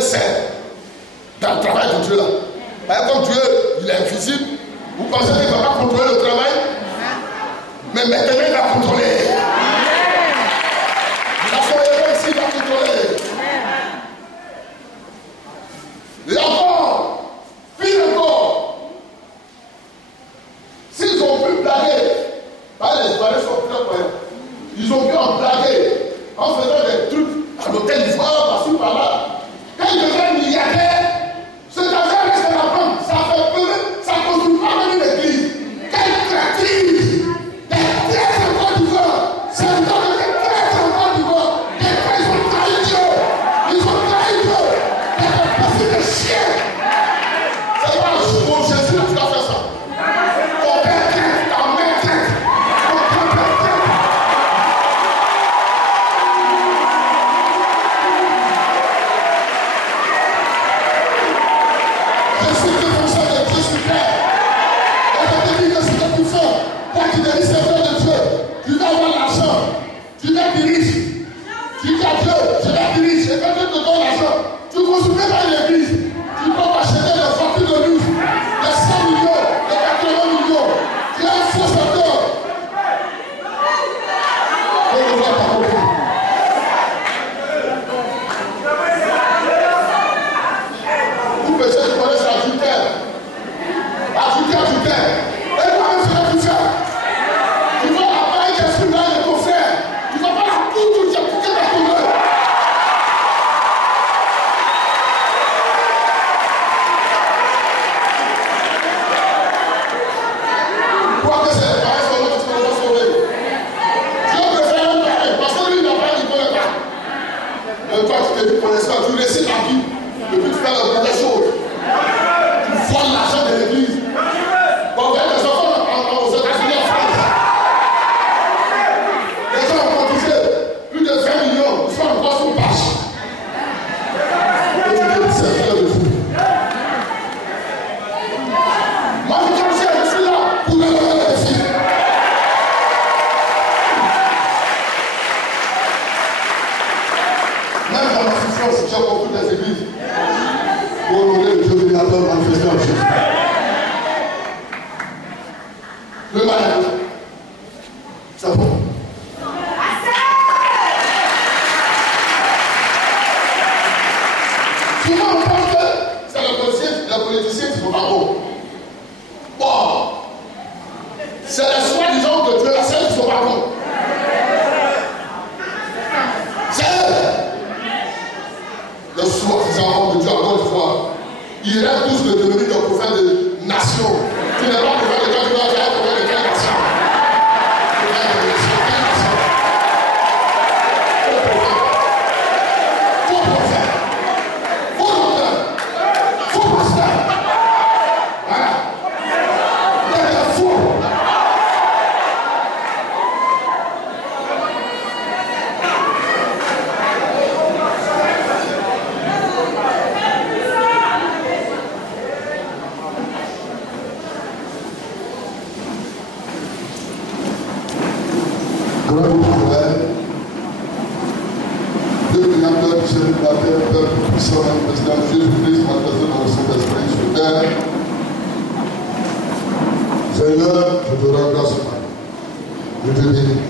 sert dans le travail de Dieu là. Par exemple, comme Dieu, il est invisible, vous pensez qu'il ne va pas contrôler le travail? Mais maintenant, il va contrôler. La foyer ici, il va contrôler. Et encore, pire encore, s'ils ont pu blaguer, par les soirées sont très croyants, ils ont pu en blaguer en faisant des trucs à l'hôtel d'Ivoire, par-ci, par-là. Quand ils deviennent milliardaires, cet argent reste à la banque, ça fait pleurer, ça ne construit pas même une église. Quelle traîtrise! Des traîtres en Côte d'Ivoire! C'est le temps de des traîtres en Côte d'Ivoire! Des traîtres, ils ont trahi Dieu! Ils ont trahi Dieu! Des passés de chiens! C'est pas pour Jésus que tu vas faire ça. Ton père traite, ta mère traite, ton grand-père traite. Je suis défenseur de Dieu sur terre. Et je te dis que ce que tu fais, toi qui es serviteur de Dieu, tu vas avoir l'argent, tu vas être riche. Tu dis à Dieu, je vais être riche, et quand Dieu te donne l'argent, tu ne construis même pas une église. Tu peux acheter des voitures de luxe, des 100 millions, des 80 millions. Tu es un faux secteur. On ne voit pas beaucoup. Vous pensez que tu connais adultère. Adultère. Et toi-même, c'est ce que tu fais. Tu vas appareiller des funérailles de ton frère. Tu ne vas pas la tout dire pour que tu as tombé. Quoi que c'est, pareil, c'est l'autre qui ne peut pas sauver. Dieu préfère un pareil, parce que lui, il n'a pas dit qu'on n'est pas. Mais toi, tu te dis connaissant, tu récites la Bible, et puis tu fais la bonne chose. Tu voles l'argent de l'église. Bon, vous avez des enfants aux États-Unis, en France. Les gens ont cotisé plus de 20 millions, ils font encore sur page. Et tu te dis, c'est frère de fou. Moi, je suis là pour le lever les filles. Même dans ma souffrance, j'ai beaucoup des églises pour honorer le Dieu créateur manifesté en Jésus. Le mariage, c'est bon. Souvent on pense que c'est les politiciens qui sont pas bons. Bon, c'est les soi-disant de Dieu, la celles qui sont pas bons. C'est eux. Les soi-disant de Dieu, encore une fois, ils rêvent tous de devenir des prophètes de nation. Tu n'es pas prophète de Dieu, tu dois être prophète de quelle nation? Prophète de nation, quelle nation? Faux prophète. Faux docteur. Faux pasteur. Voilà. Des faux. Grand frère, Dieu créateur du ciel et de la terre, Père puissant, président Jésus-Christ, manifesté dans le Saint-Esprit sur terre. Seigneur, je te rends grâce ce matin. Je te bénis.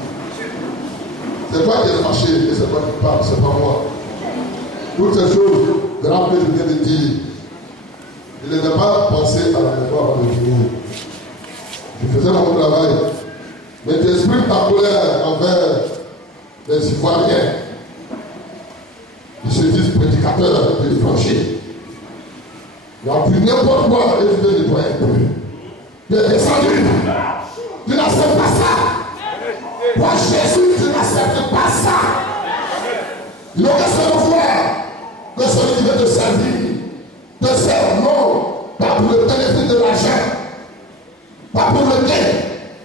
C'est toi qui es fâché et c'est toi qui parles, c'est pas moi. Toutes ces choses grandes que je viens de dire, je ne les ai pas pensées à la mémoire avant de finir. Je faisais mon travail. Mais tu exprimes ta colère envers les Ivoiriens. Ils se disent prédicateurs de l'étranger. Ils ont pris n'importe quoi et tu veux nettoyer un peu. Tu es descendu. Tu n'acceptes pas ça. Pour Jésus, tu n'acceptes pas ça. Il n'ont qu'à se revoir de celui qui veut te servir. De servir, non. Pas pour le bénéfice de l'argent. Pas pour le gain.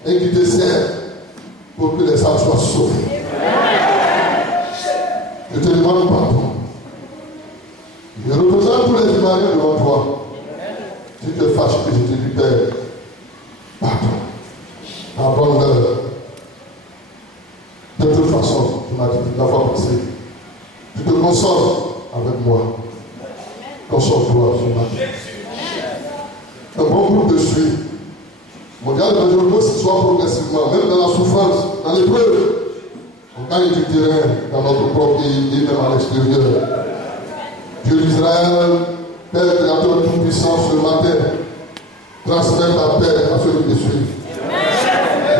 Et qui te sert pour que les âmes soient sauvées. Je te demande pardon. Je représente tous les Ivoiriens devant toi. Tu te fâches que je te dis, Père, pardon. Pardonne-leur. De toute façon, tu m'as dit la fois passée, tu te consoles avec moi. Concentre-toi sur ma vie. Un bon groupe de suite. Mon diable évangélique s'assoit progressivement, même dans la souffrance, dans l'épreuve. On gagne du terrain dans notre propre pays et même à l'extérieur. Dieu d'Israël, Père créateur tout-puissant ce matin, transmets ta paix à ceux qui te suivent.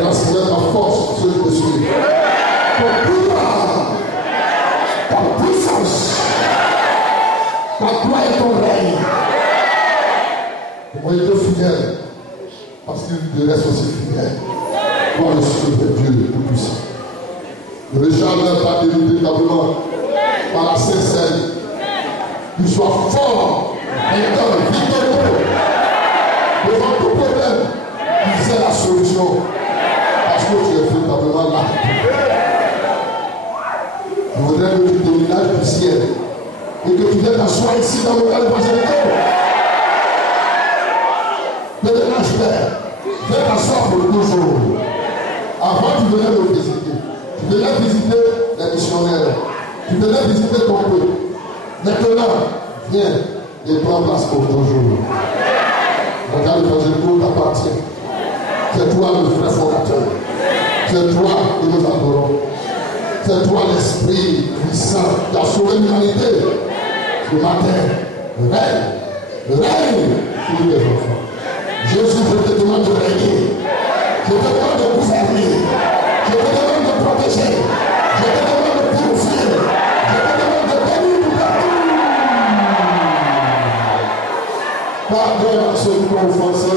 Transmets ta force à ceux qui te suivent. Ton pouvoir, ta puissance, ta gloire et ton règne. Moi, il est fidèle, parce qu'il te reste aussi fidèle. Toi, le Seigneur de Dieu tout-puissant. Ne veux jamais pas délivrer véritablement par la sincère. Qu'il soit fort, vainqueur, victorieux. Devant tout problème, il sait la solution. Parce que tu es véritablement là. Je voudrais que tu déménages du ciel et que tu viennes t'asseoir ici dans le cas de l'évangélique. Déménage, Père. Viens t'asseoir pour 2 jours. Avant, tu venais me visiter. Tu venais visiter les missionnaires. Tu venais visiter ton peuple. Maintenant, viens et prends place pour 2 jours. Regarde, l'évangélique t'appartient. C'est toi le vrai fondateur. C'est toi que nous adorons. C'est toi l'Esprit puissant qui a sauvé l'humanité. Ce matin, règne sur les enfants. Jésus, je te demande de régner. Je te demande de gouverner. Je te demande de protéger. Je te demande de purifier. Je te demande de bénir tout partout. Pardonne à ceux qui t'ont offensé.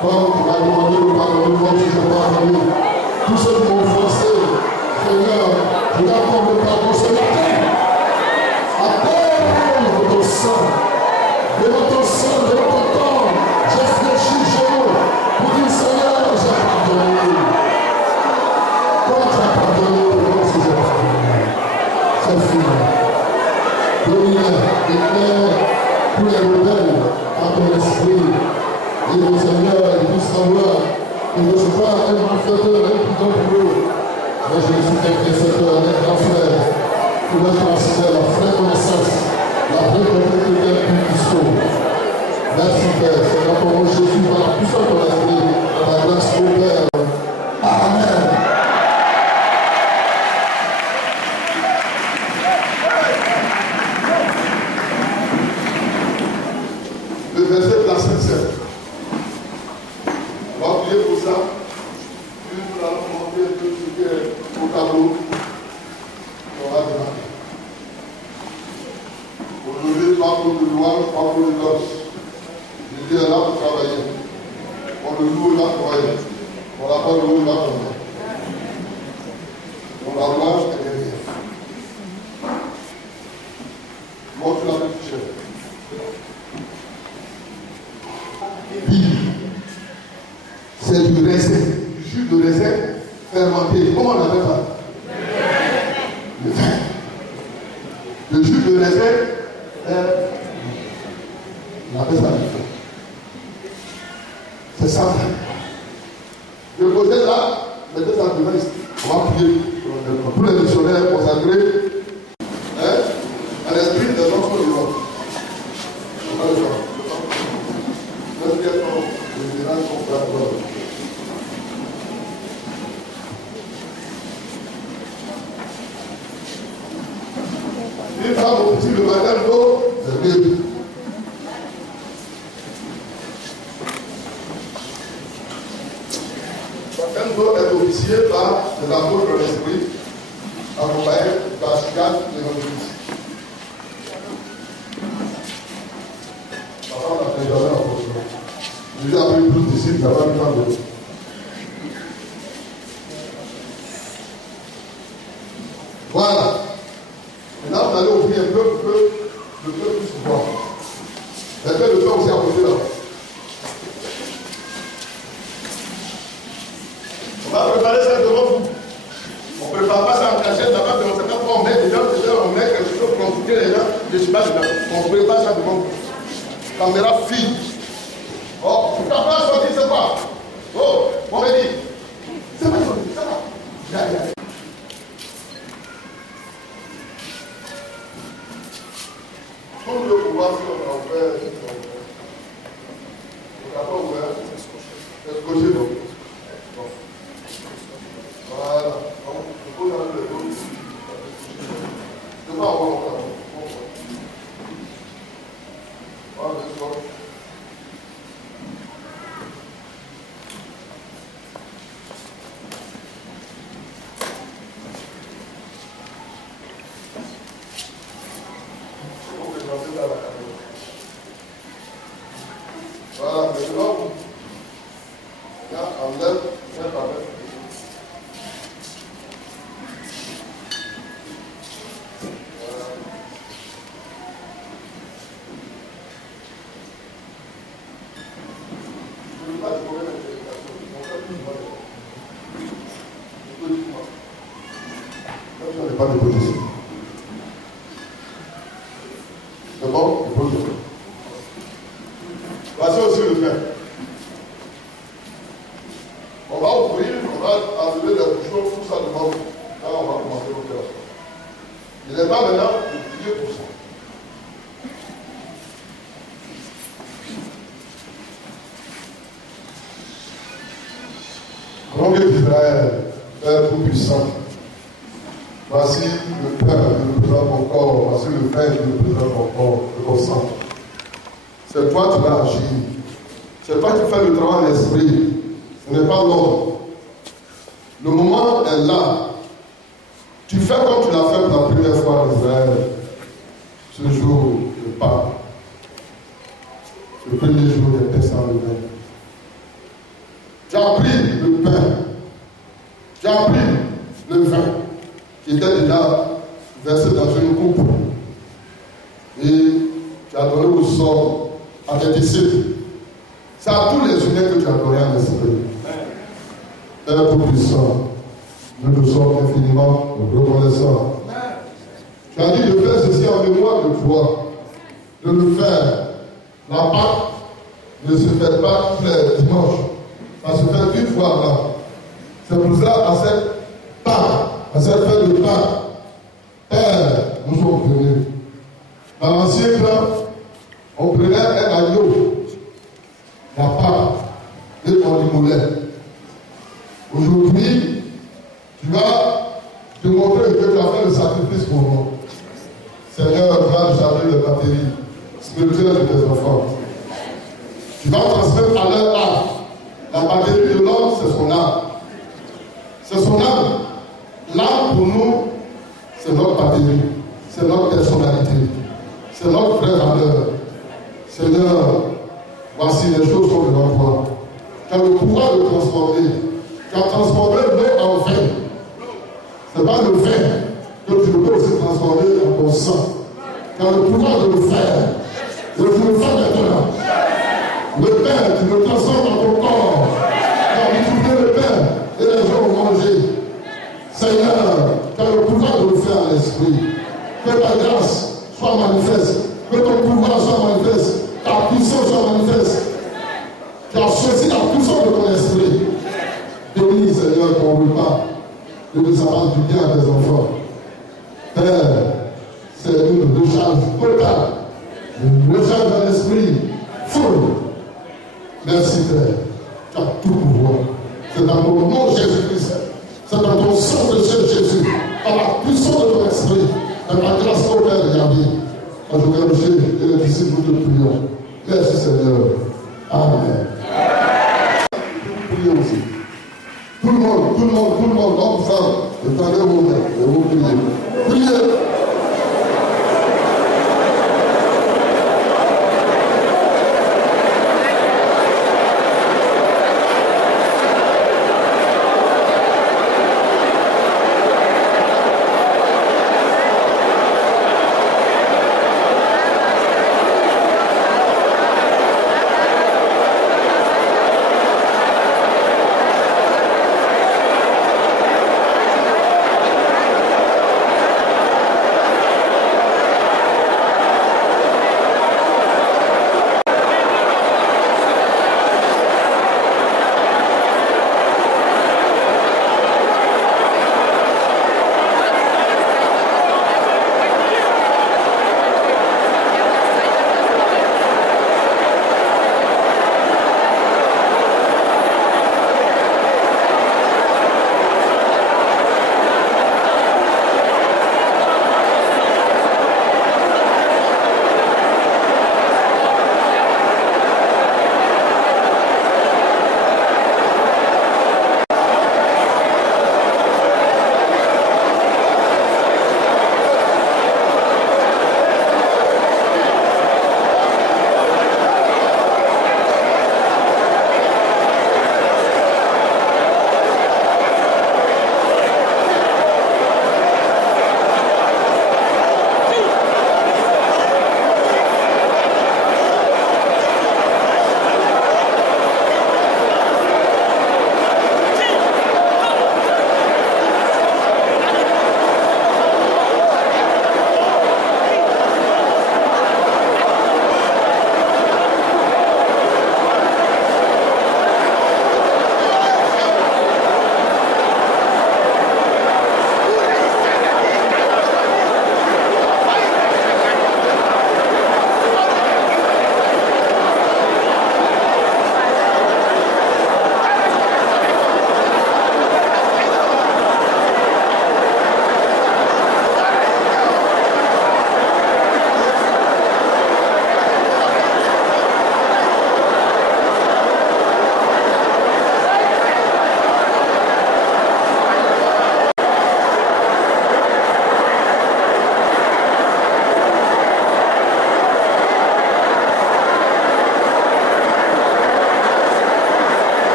Comme tu m'as demandé de pardonner, moi aussi je pardonne. Tous ceux qui m'ont offensé, Seigneur, je t'accorde le pardon ce matin. Appelle de ton sang. De ton sang, de ton corps. J'ai fléchi le genou pour dire Seigneur, j'ai pardonné. Comment tu as pardonné, comment est-ce que j'ai pardonné? C'est fini. Domine, éclaire tous les rebelles à ton esprit. Et le Seigneur, il puisse savoir que je ne suis pas un malfaiteur, un prison pour eux. Mais je suis un bienfaiteur, un grand frère, qui me transmet la vraie connaissance, la vraie compréhension du sauve. Merci Père, c'est dans ton nom Jésus, par la puissance de l'esprit, dans ta grâce au Père. Amen. Le verset de la 5. On va prier pour ça. Puis nous allons montrer un peu ce qui est au tableau. On va démarrer. Aujourd'hui, pas pour le louange, pas pour le danse. Dieu est là pour travailler. On le loue là pour aller. On l'a pas loué là pour aller. On la louange est derrière. Montre la petite chère. C'est du raisin, du jus de raisin fermenté. Comment on appelle ça? Le vin. Le jus de raisin, on appelle ça du vin. C'est ça. Je posais là, mettez ça devant ici. On va prier pour les missionnaires consacrés à l'esprit de l'enfant du roi. On va le voir. Une femme au petit le matin d'eau, c'est mieux. Quand est officier par les apôtres de l'esprit, accompagné par Chicago et l'évangéliste. Papa n'a fait jamais l'apôtre. Je lui ai appris plus d'ici, il n'a pas eu le temps de. Voilà. Maintenant, vous allez ouvrir un peu pour que le peuple puisse voir. Mettez le pain aussi à côté là. On va préparer ça devant vous. On ne prépare pas ça en cachette là-bas, mais on ne sait pas quoi on met dedans. On met quelque chose pour compliquer les gens. Je ne suis pas dedans. On prépare ça devant vous. Caméra fille. Oh, tu n'as pas sorti, c'est quoi? Oh, on me dit. C'est pas sorti, ça va. Tout le pouvoir sur le enfer. Le carton ouvert. C'est scotché donc. Voilà. Donc, je pose un peu le dos. Je ne vais pas avoir mon carton. Voilà, je sors. Voilà, maintenant, là, enlève, c'est pas mal. Voilà. Je ne veux pas te trouver l'interprétation. Mon frère, tu vois. Écoute-moi. Là, tu n'as pas de position. C'est bon? Écoute-moi. Voici aussi le pain. On va ouvrir, on va enlever les bouchons, tout ça devant nous. Là, on va commencer l'opération. Il n'est pas maintenant de prier pour ça. Grand Dieu d'Israël, Père tout-puissant, voici le pain qui représente mon corps, voici le pain qui représente mon corps, le sang. C'est toi qui vas agir. C'est toi qui fais le travail de l'esprit. Ce n'est pas l'homme. Le moment est là. Tu fais comme tu l'as fait pour la première fois en Israël. Ce jour de Pâques. Ce premier jour des pains sans levain. Tu as pris le pain. Tu as pris le vin qui était déjà versé dans une coupe. Et tu as donné au sort à tes disciples. C'est à tous les humains que tu as donné en esprit. Père tout-puissant, nous te sommes infiniment reconnaissants. Tu as dit de faire ceci en mémoire de toi, de le faire. La Pâque ne se fait pas tous les dimanches, ça se fait une fois là. C'est pour cela, à cette Pâque, à cette fête de Pâques, Père, nous sommes venus. Dans l'ancien plan, on prenait un agneau, la Pâque, et on l'immolait. Aujourd'hui, tu vas te montrer que tu as fait le sacrifice pour nous. Seigneur, va charger les batteries spirituelles de tes enfants. Tu vas transmettre à leur âme. La batterie de l'homme, c'est son âme. C'est son âme. L'âme pour nous, c'est notre batterie. C'est notre personnalité. C'est notre vraie valeur. Seigneur, voici les choses sont devant toi. Tu as le pouvoir de transformer. Tu as transformé l'eau en vin. Ce n'est pas le vin que tu peux aussi transformer en ton sang. Tu as le pouvoir de le faire. Et tu le fais maintenant. Le pain, tu le transformes en ton corps. Tu as multiplié le pain et les gens ont mangé. Seigneur, tu as le pouvoir de le faire à l'esprit. Que ta grâce soit manifeste. Que ton pouvoir soit manifeste. Ta puissance soit manifeste. Tu as choisi la puissance de ton esprit. Bénis, Seigneur, ton repas. Et que ça fasse du bien à tes enfants. Père, c'est une recharge totale. Une recharge dans l'esprit. Full. Merci, Père. Tu as tout pouvoir. C'est dans ton nom, Jésus-Christ. C'est dans ton sang de Jésus. Par la puissance de ton esprit. Par la grâce au Père de Yahvé. Je vais Roger et les disciples, nous te prions. Merci, Seigneur. Amen. Vous priez aussi. Tout le monde, homme, femme, étendez vos mains et vous priez. Priez.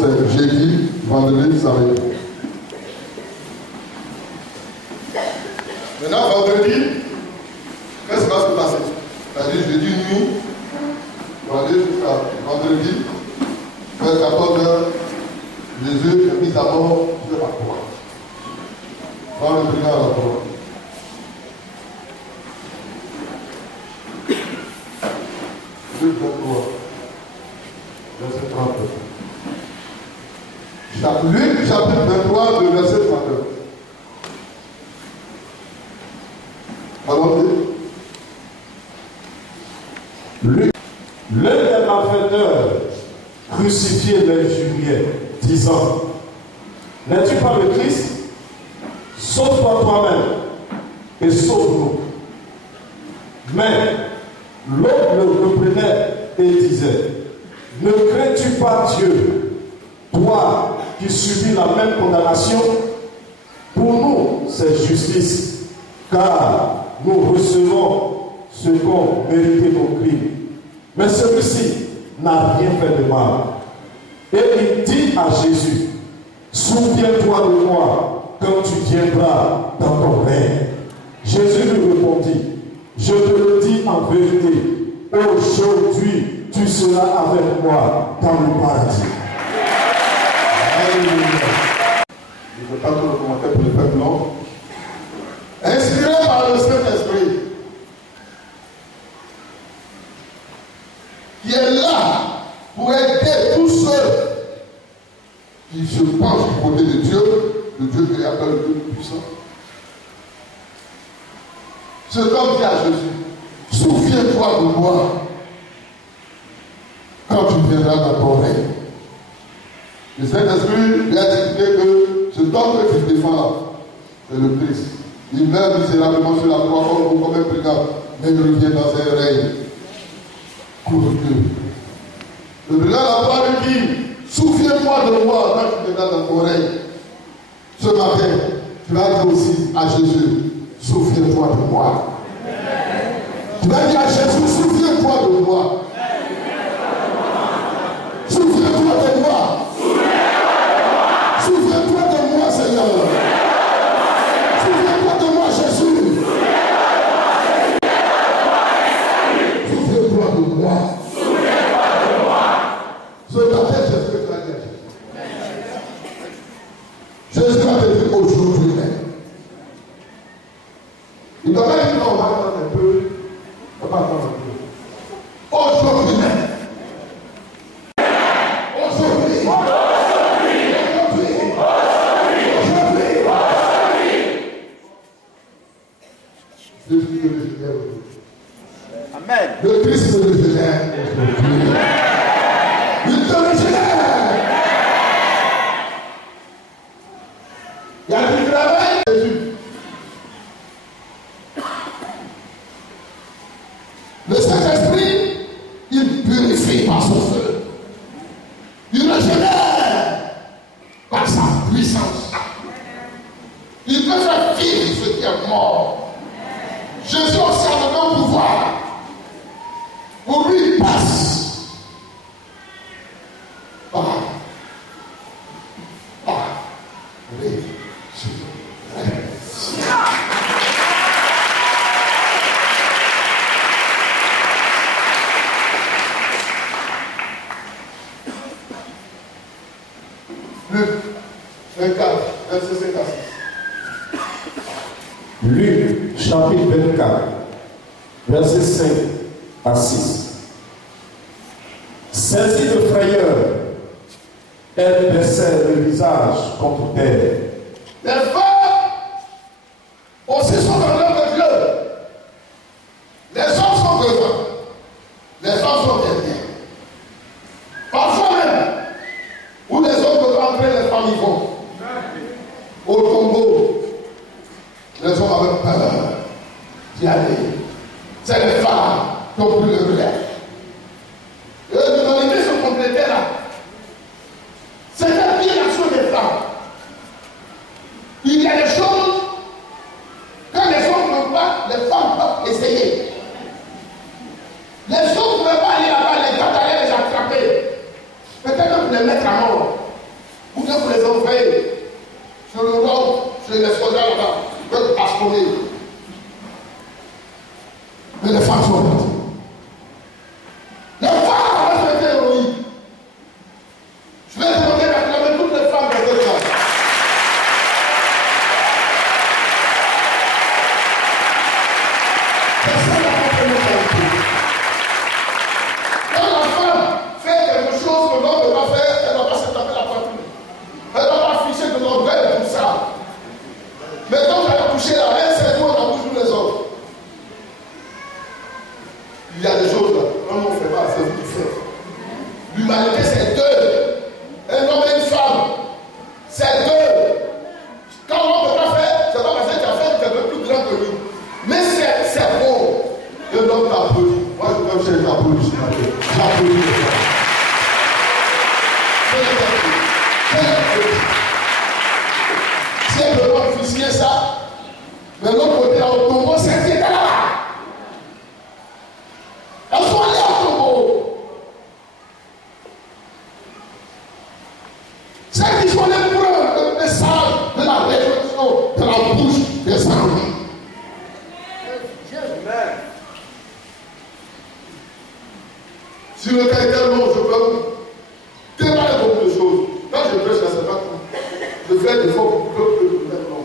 c'est jeudi, vendredi, samedi. Maintenant, vendredi, qu'est-ce qui va se passer? C'est-à-dire jeudi nuit, on va aller jusqu'à vendredi, vers 14h, Jésus est mis à mort sur la croix. Dans le brigand à la croix. Luc 23, verset 32. Luc chapitre 23, de verset 32. Allons-y. Luc, l'un des malfaiteurs crucifiés les Juliens, disant: n'es-tu pas le Christ? Sauve-toi toi-même et sauve-nous. Mais l'autre le reprenait et disait: ne crains-tu pas Dieu, toi qui subis la même condamnation? Pour nous, c'est justice, car nous recevons ce qu'ont mérité nos crimes. Mais celui-ci n'a rien fait de mal. Et il dit à Jésus: souviens-toi de moi quand tu viendras dans ton règne. Jésus lui répondit: je te le dis en vérité, aujourd'hui tu seras avec moi dans le paradis. Alléluia. Je ne veux pas tout le commentaire pour le peuple long. Inspiré par le Saint-Esprit, qui est là pour aider tous ceux qui se penchent du côté de Dieu, le Dieu créateur, le Dieu puissant. Cet homme dit à Jésus: souviens-toi de moi quand tu viendras dans ton règne. Le Saint-Esprit lui a expliqué que cet homme que tu défends là, c'est le Christ. Il meurt misérablement sur la croix comme un brigand, mais il revient dans un règne pour Dieu. Le brigand à la croix lui dit: souviens-toi de moi quand tu viendras dans ton règne. Ce matin, tu vas dire aussi à Jésus: souviens-toi de moi. Tu vas dire à Jésus: souviens-toi de moi. Souviens-toi de moi. Souviens-toi de moi, Seigneur. Souviens-toi de moi, Jésus. Souviens-toi de moi. Ce matin, c'est ce que tu as dit à Jésus. Jésus va te dire aujourd'hui même. Il doit pas dire non, on va attendre un peu. On va attendre un peu. Aujourd'hui même. Amen. Le Christ me régénère aujourd'hui. Il te régénère. Il y a du travail, Jésus. Le Saint-Esprit, il purifie par son feu. Il régénère par sa puissance. Il peut faire vivre ce qui est mort. Jésus aussi a le même pouvoir. Pour lui, il passe par résurrection. Luc 24, verset 5 à 6. Luc chapitre 24, verset 5 à 6. Saisie de frayeur, elle baissait le visage contre terre. Les femmes aussi sont dans l'œuvre de Dieu. Les hommes sont devant. Les femmes sont derrière. Parfois même, où les hommes peuvent entrer, les femmes y vont. Au tombeau, les hommes avaient peur d'y aller. C'est les femmes qui ont pris le relais. Et l'humanité se complétait là. C'était bien l'action des femmes. Il y a des choses, quand les hommes n'ont pas, les femmes peuvent essayer. Les hommes ne pouvaient pas aller là-bas, les gars allaient les attraper. Peut-être même les mettre à mort. Mais les femmes sont parties. Les femmes ont été héroïques. Je vais demander d'acclamer toutes les femmes de cette classe. Personne n'a compris le calcul. Quand la femme fait quelque chose que l'homme ne peut pas faire, elle ne va pas se taper la poitrine. Elle ne va pas afficher de l'orgueil pour ça. Mais quand elle a touché la reine, c'est toi qui as touché les autres. Il y a des choses là, on ne fait pas, c'est vous qui faites. L'humanité, c'est deux. Un homme et une femme. C'est deux. Quand on ne peut pas faire, c'est pas parce que tu as fait quelque chose plus grand que lui. Mais c'est bon. Et l'homme t'applaudit. Moi, je peux chercher l'applaudit. J'applaudis. Si elle veut pas offusquer ça, mais l'autre côté, là, au Congo, c'est qui est là. Elles sont allées au Congo. Celles qui sont les preuves de message de la résurrection de la bouche des anges. Si le cas est tellement, je peux démarrer beaucoup de choses. Quand je prêche, là, c'est pas tout. Je fais des efforts pour que le mettre long.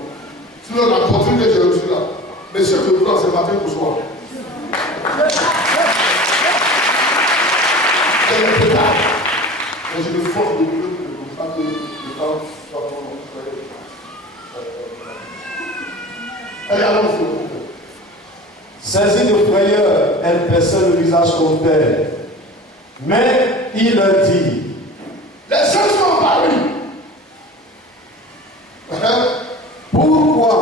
Sinon, la doctrine que j'ai reçue là, mais ce que je prends ce matin pour soi. Mais je me force de Dieu pour pas que le temps soit pour nous. Allez, allons-y. Saisi de frayeur, elle baissait le visage contre terre. Mais il leur dit, les gens sont parus. pourquoi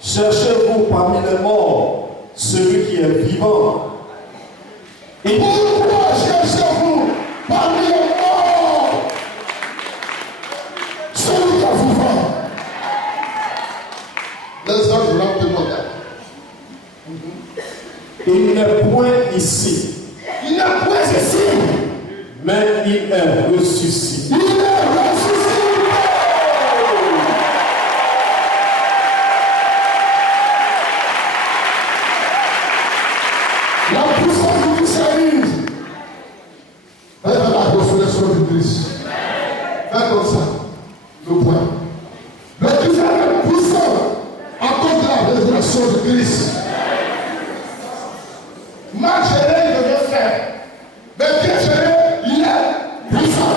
cherchez-vous parmi les morts celui qui est vivant? Et Pourquoi cherchez-vous parmi les morts celui qui est vivant? Les anges l'ont demandé. il n'est point ici, Il n'est point ici. mais il est ressuscité. Il est ressuscité. La puissance du christianisme. Elle est la résurrection du Christ. Fais comme ça. Le point. Le christianisme est puissant à cause de la résurrection du Christ. Mal géré, il devait faire. Mais bien géré, il est puissant.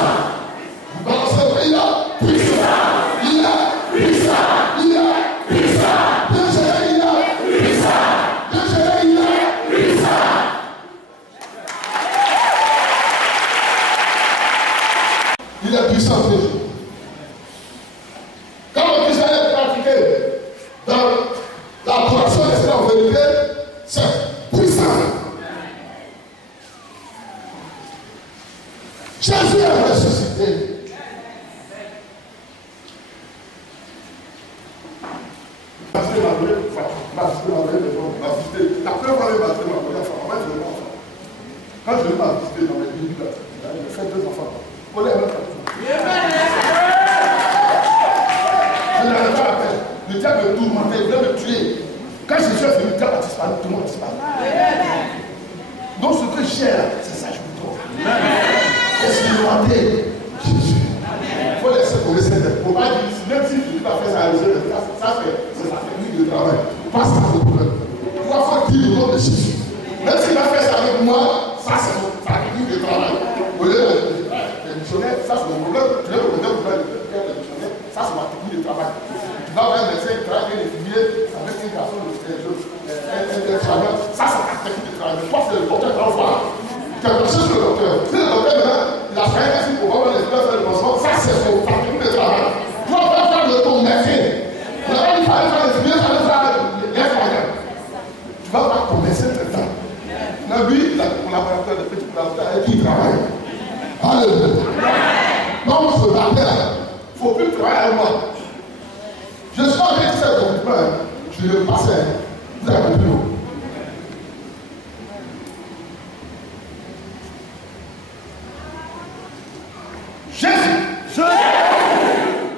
Vous balancez, il est puissant. Il est puissant. Il est puissant. Bien géré, il est puissant. Bien géré, il est puissant. Il est puissant, Dieu. Quand le christianisme est pratiqué dans l'adoration des saints en vérité, c'est puissant. Jésus est ressuscité. La première fois que j'ai ma première femme, moi je l'ai enfant. Quand je l'ai visité dans les débuts, j'ai fait 2 enfants. On est même pas. Je n'avais pas la peine. Le diable me tourmentait, il voulait me tuer. Quand je suis venu, le diable a disparu, tout le monde a disparu. Donc ce que j'ai là, c'est ça que je vous donne. Expérimentez Jésus. Il faut laisser tomber cette tête. Pour pas dire, même si tu vas faire ça à Jésus, ça c'est sa technique de travail. Pas ça le problème. Pourquoi faut dire le nom de Jésus? Même s'il va faire ça avec moi, ça c'est sa technique de travail. Au lieu de les missionnaires, ça c'est mon problème. Tu veux le problème des missionnaires, ça c'est ma technique de travail. Tu vas voir un médecin qui travaille avec les filles, avec une garçon de travail. Ça c'est ta technique de travail. Toi c'est le docteur qui va voir. Tu as pensé sur le docteur. Si le docteur maintenant, il a fait un merci pour voir les fleurs faire le lancement, ça c'est son technique de travail. Tu vas pas faire de ton médecin. Tu vas pas lui faire les filles, ça va faire les foyers. Tu vas pas ton médecin tout le temps. Mais lui, il a un collaborateur de petit collaborateur avec qui il travaille. Alléluia. Donc ce matin, il ne faut plus travailler avec moi. Je suis en train de faire ton peur. Je le passais. Vous avez compris. Jésus.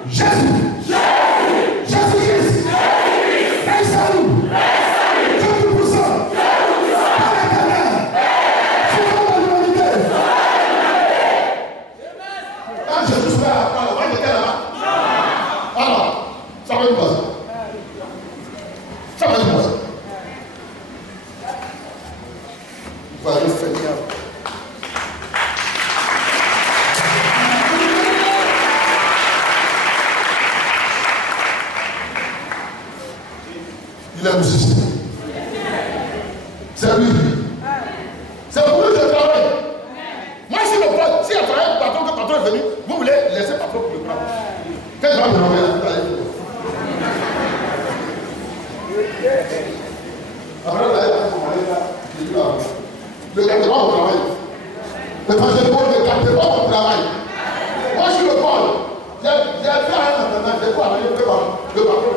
Jésus. Jésus-Christ. Salut. Dieu tout-puissant. par le Seigneur. Il aime Jésus. C'est lui. C'est pour lui que je travaille. Moi, si le patron, si il y a travaillé avec le patron, que le patron est venu, vous voulez laisser le patron pour le prendre. Quel genre de travail après, le gardez pas au travail. Le transport ne gardez pas au travail. Moi, je suis le Paul. J'ai fait un entendant, j'ai pas arrivé le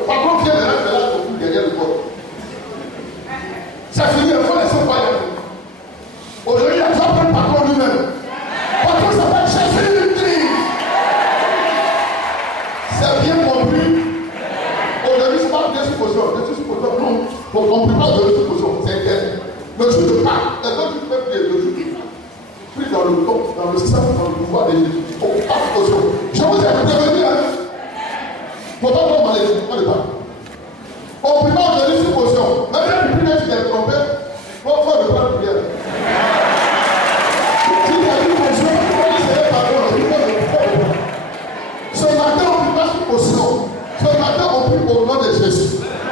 patron vient de là derrière le corps. Ça finit, il faut laisser pas. Aujourd'hui, il y a déjà pris le patron lui-même. Le patron s'appelle Jésus-Christ. C'est bien compris. Aujourd'hui, c'est pas des suppositions. Des suppositions, non. On ne peut pas de suppositions. C'est clair. Le jour de Pâques, c'est quand tu peux prier le jour de Pâques. Puis dans le temps, dans le sang, dans le pouvoir de Jésus. On ne peut pas de suppositions. Je vous ai prévenu, hein. Il ne faut pas prendre maladie, pas de Pâques. On ne peut pas de suppositions. Même si tu pries, tu t'es trompé, il faut le prendre prière. Si tu as dit que je vais prendre c'est pardon, il faut le prendre. Ce matin, on ne peut pas de suppositions. Ce matin, on prie au nom de Jésus.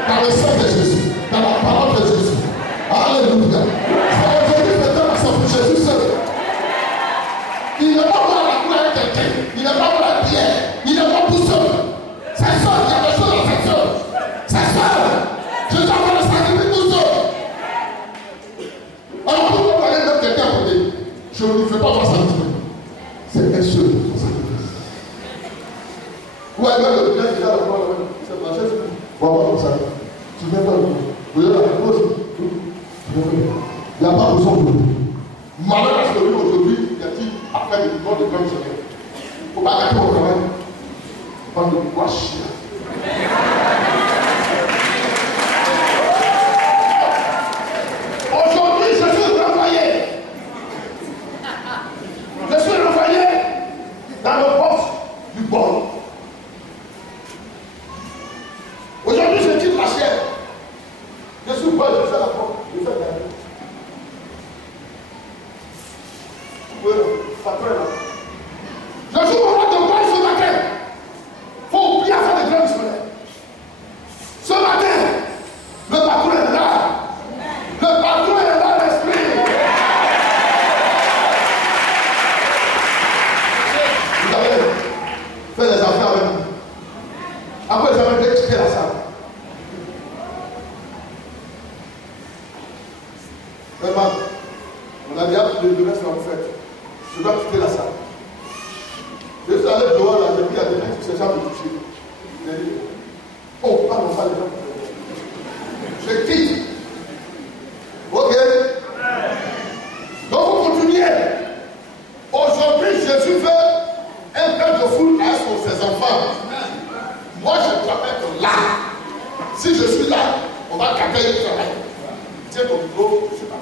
Dans le sang de Jésus. Dans la parole de Jésus. Alléluia. C'est aujourd'hui maintenant la sang de Jésus seul. Il n'est pas voir la couleur avec quelqu'un. Il n'est pas voir la pierre. Il n'est pas tout seul. C'est seul. Il y a des choses dans cette seul. C'est seul. Je dois avoir le sacrifice tout seul. Alors pourquoi parler de quelqu'un à côté? Je ne lui fais pas voir ça. C'est un seul. Ouais, le bien qui a la voix, c'est la chaise. On va voir comme ça. Tu ne viens pas le coup. Vous voyez la réponse. Il n'y a pas besoin de vous. Malheur à celui aujourd'hui qui a dit après le temps de plein de semaines. Il ne faut pas gâter au travail. Pas de quoi chier. Aujourd'hui, je suis renvoyé. Je suis renvoyé dans le poste du bon. Aujourd'hui, je quitte la chair. Je suis pas, je fais la porte, je fais la porte. Oui, patron est là. Je suis au roi de Paul ce matin. Il faut oublier à faire des grands missionnaires. Ce matin, le patron est là. Le patron est là, l'esprit. Vous avez fait les affaires avec nous. Après, vous avez quitté la salle. Vraiment, on a dit que le reste en fait. Je dois quitter la salle. Je suis allé dehors là, j'ai pris à des mecs qui se sont touchés. J'ai dit, oh, pardon, pas les gens. Je quitte. Ok. Donc vous continuez. Aujourd'hui, Jésus fait un plein de foule à ses enfants. Moi, je dois être là. Si je suis là, on va capter le travail. Tiens ton micro, je sais pas.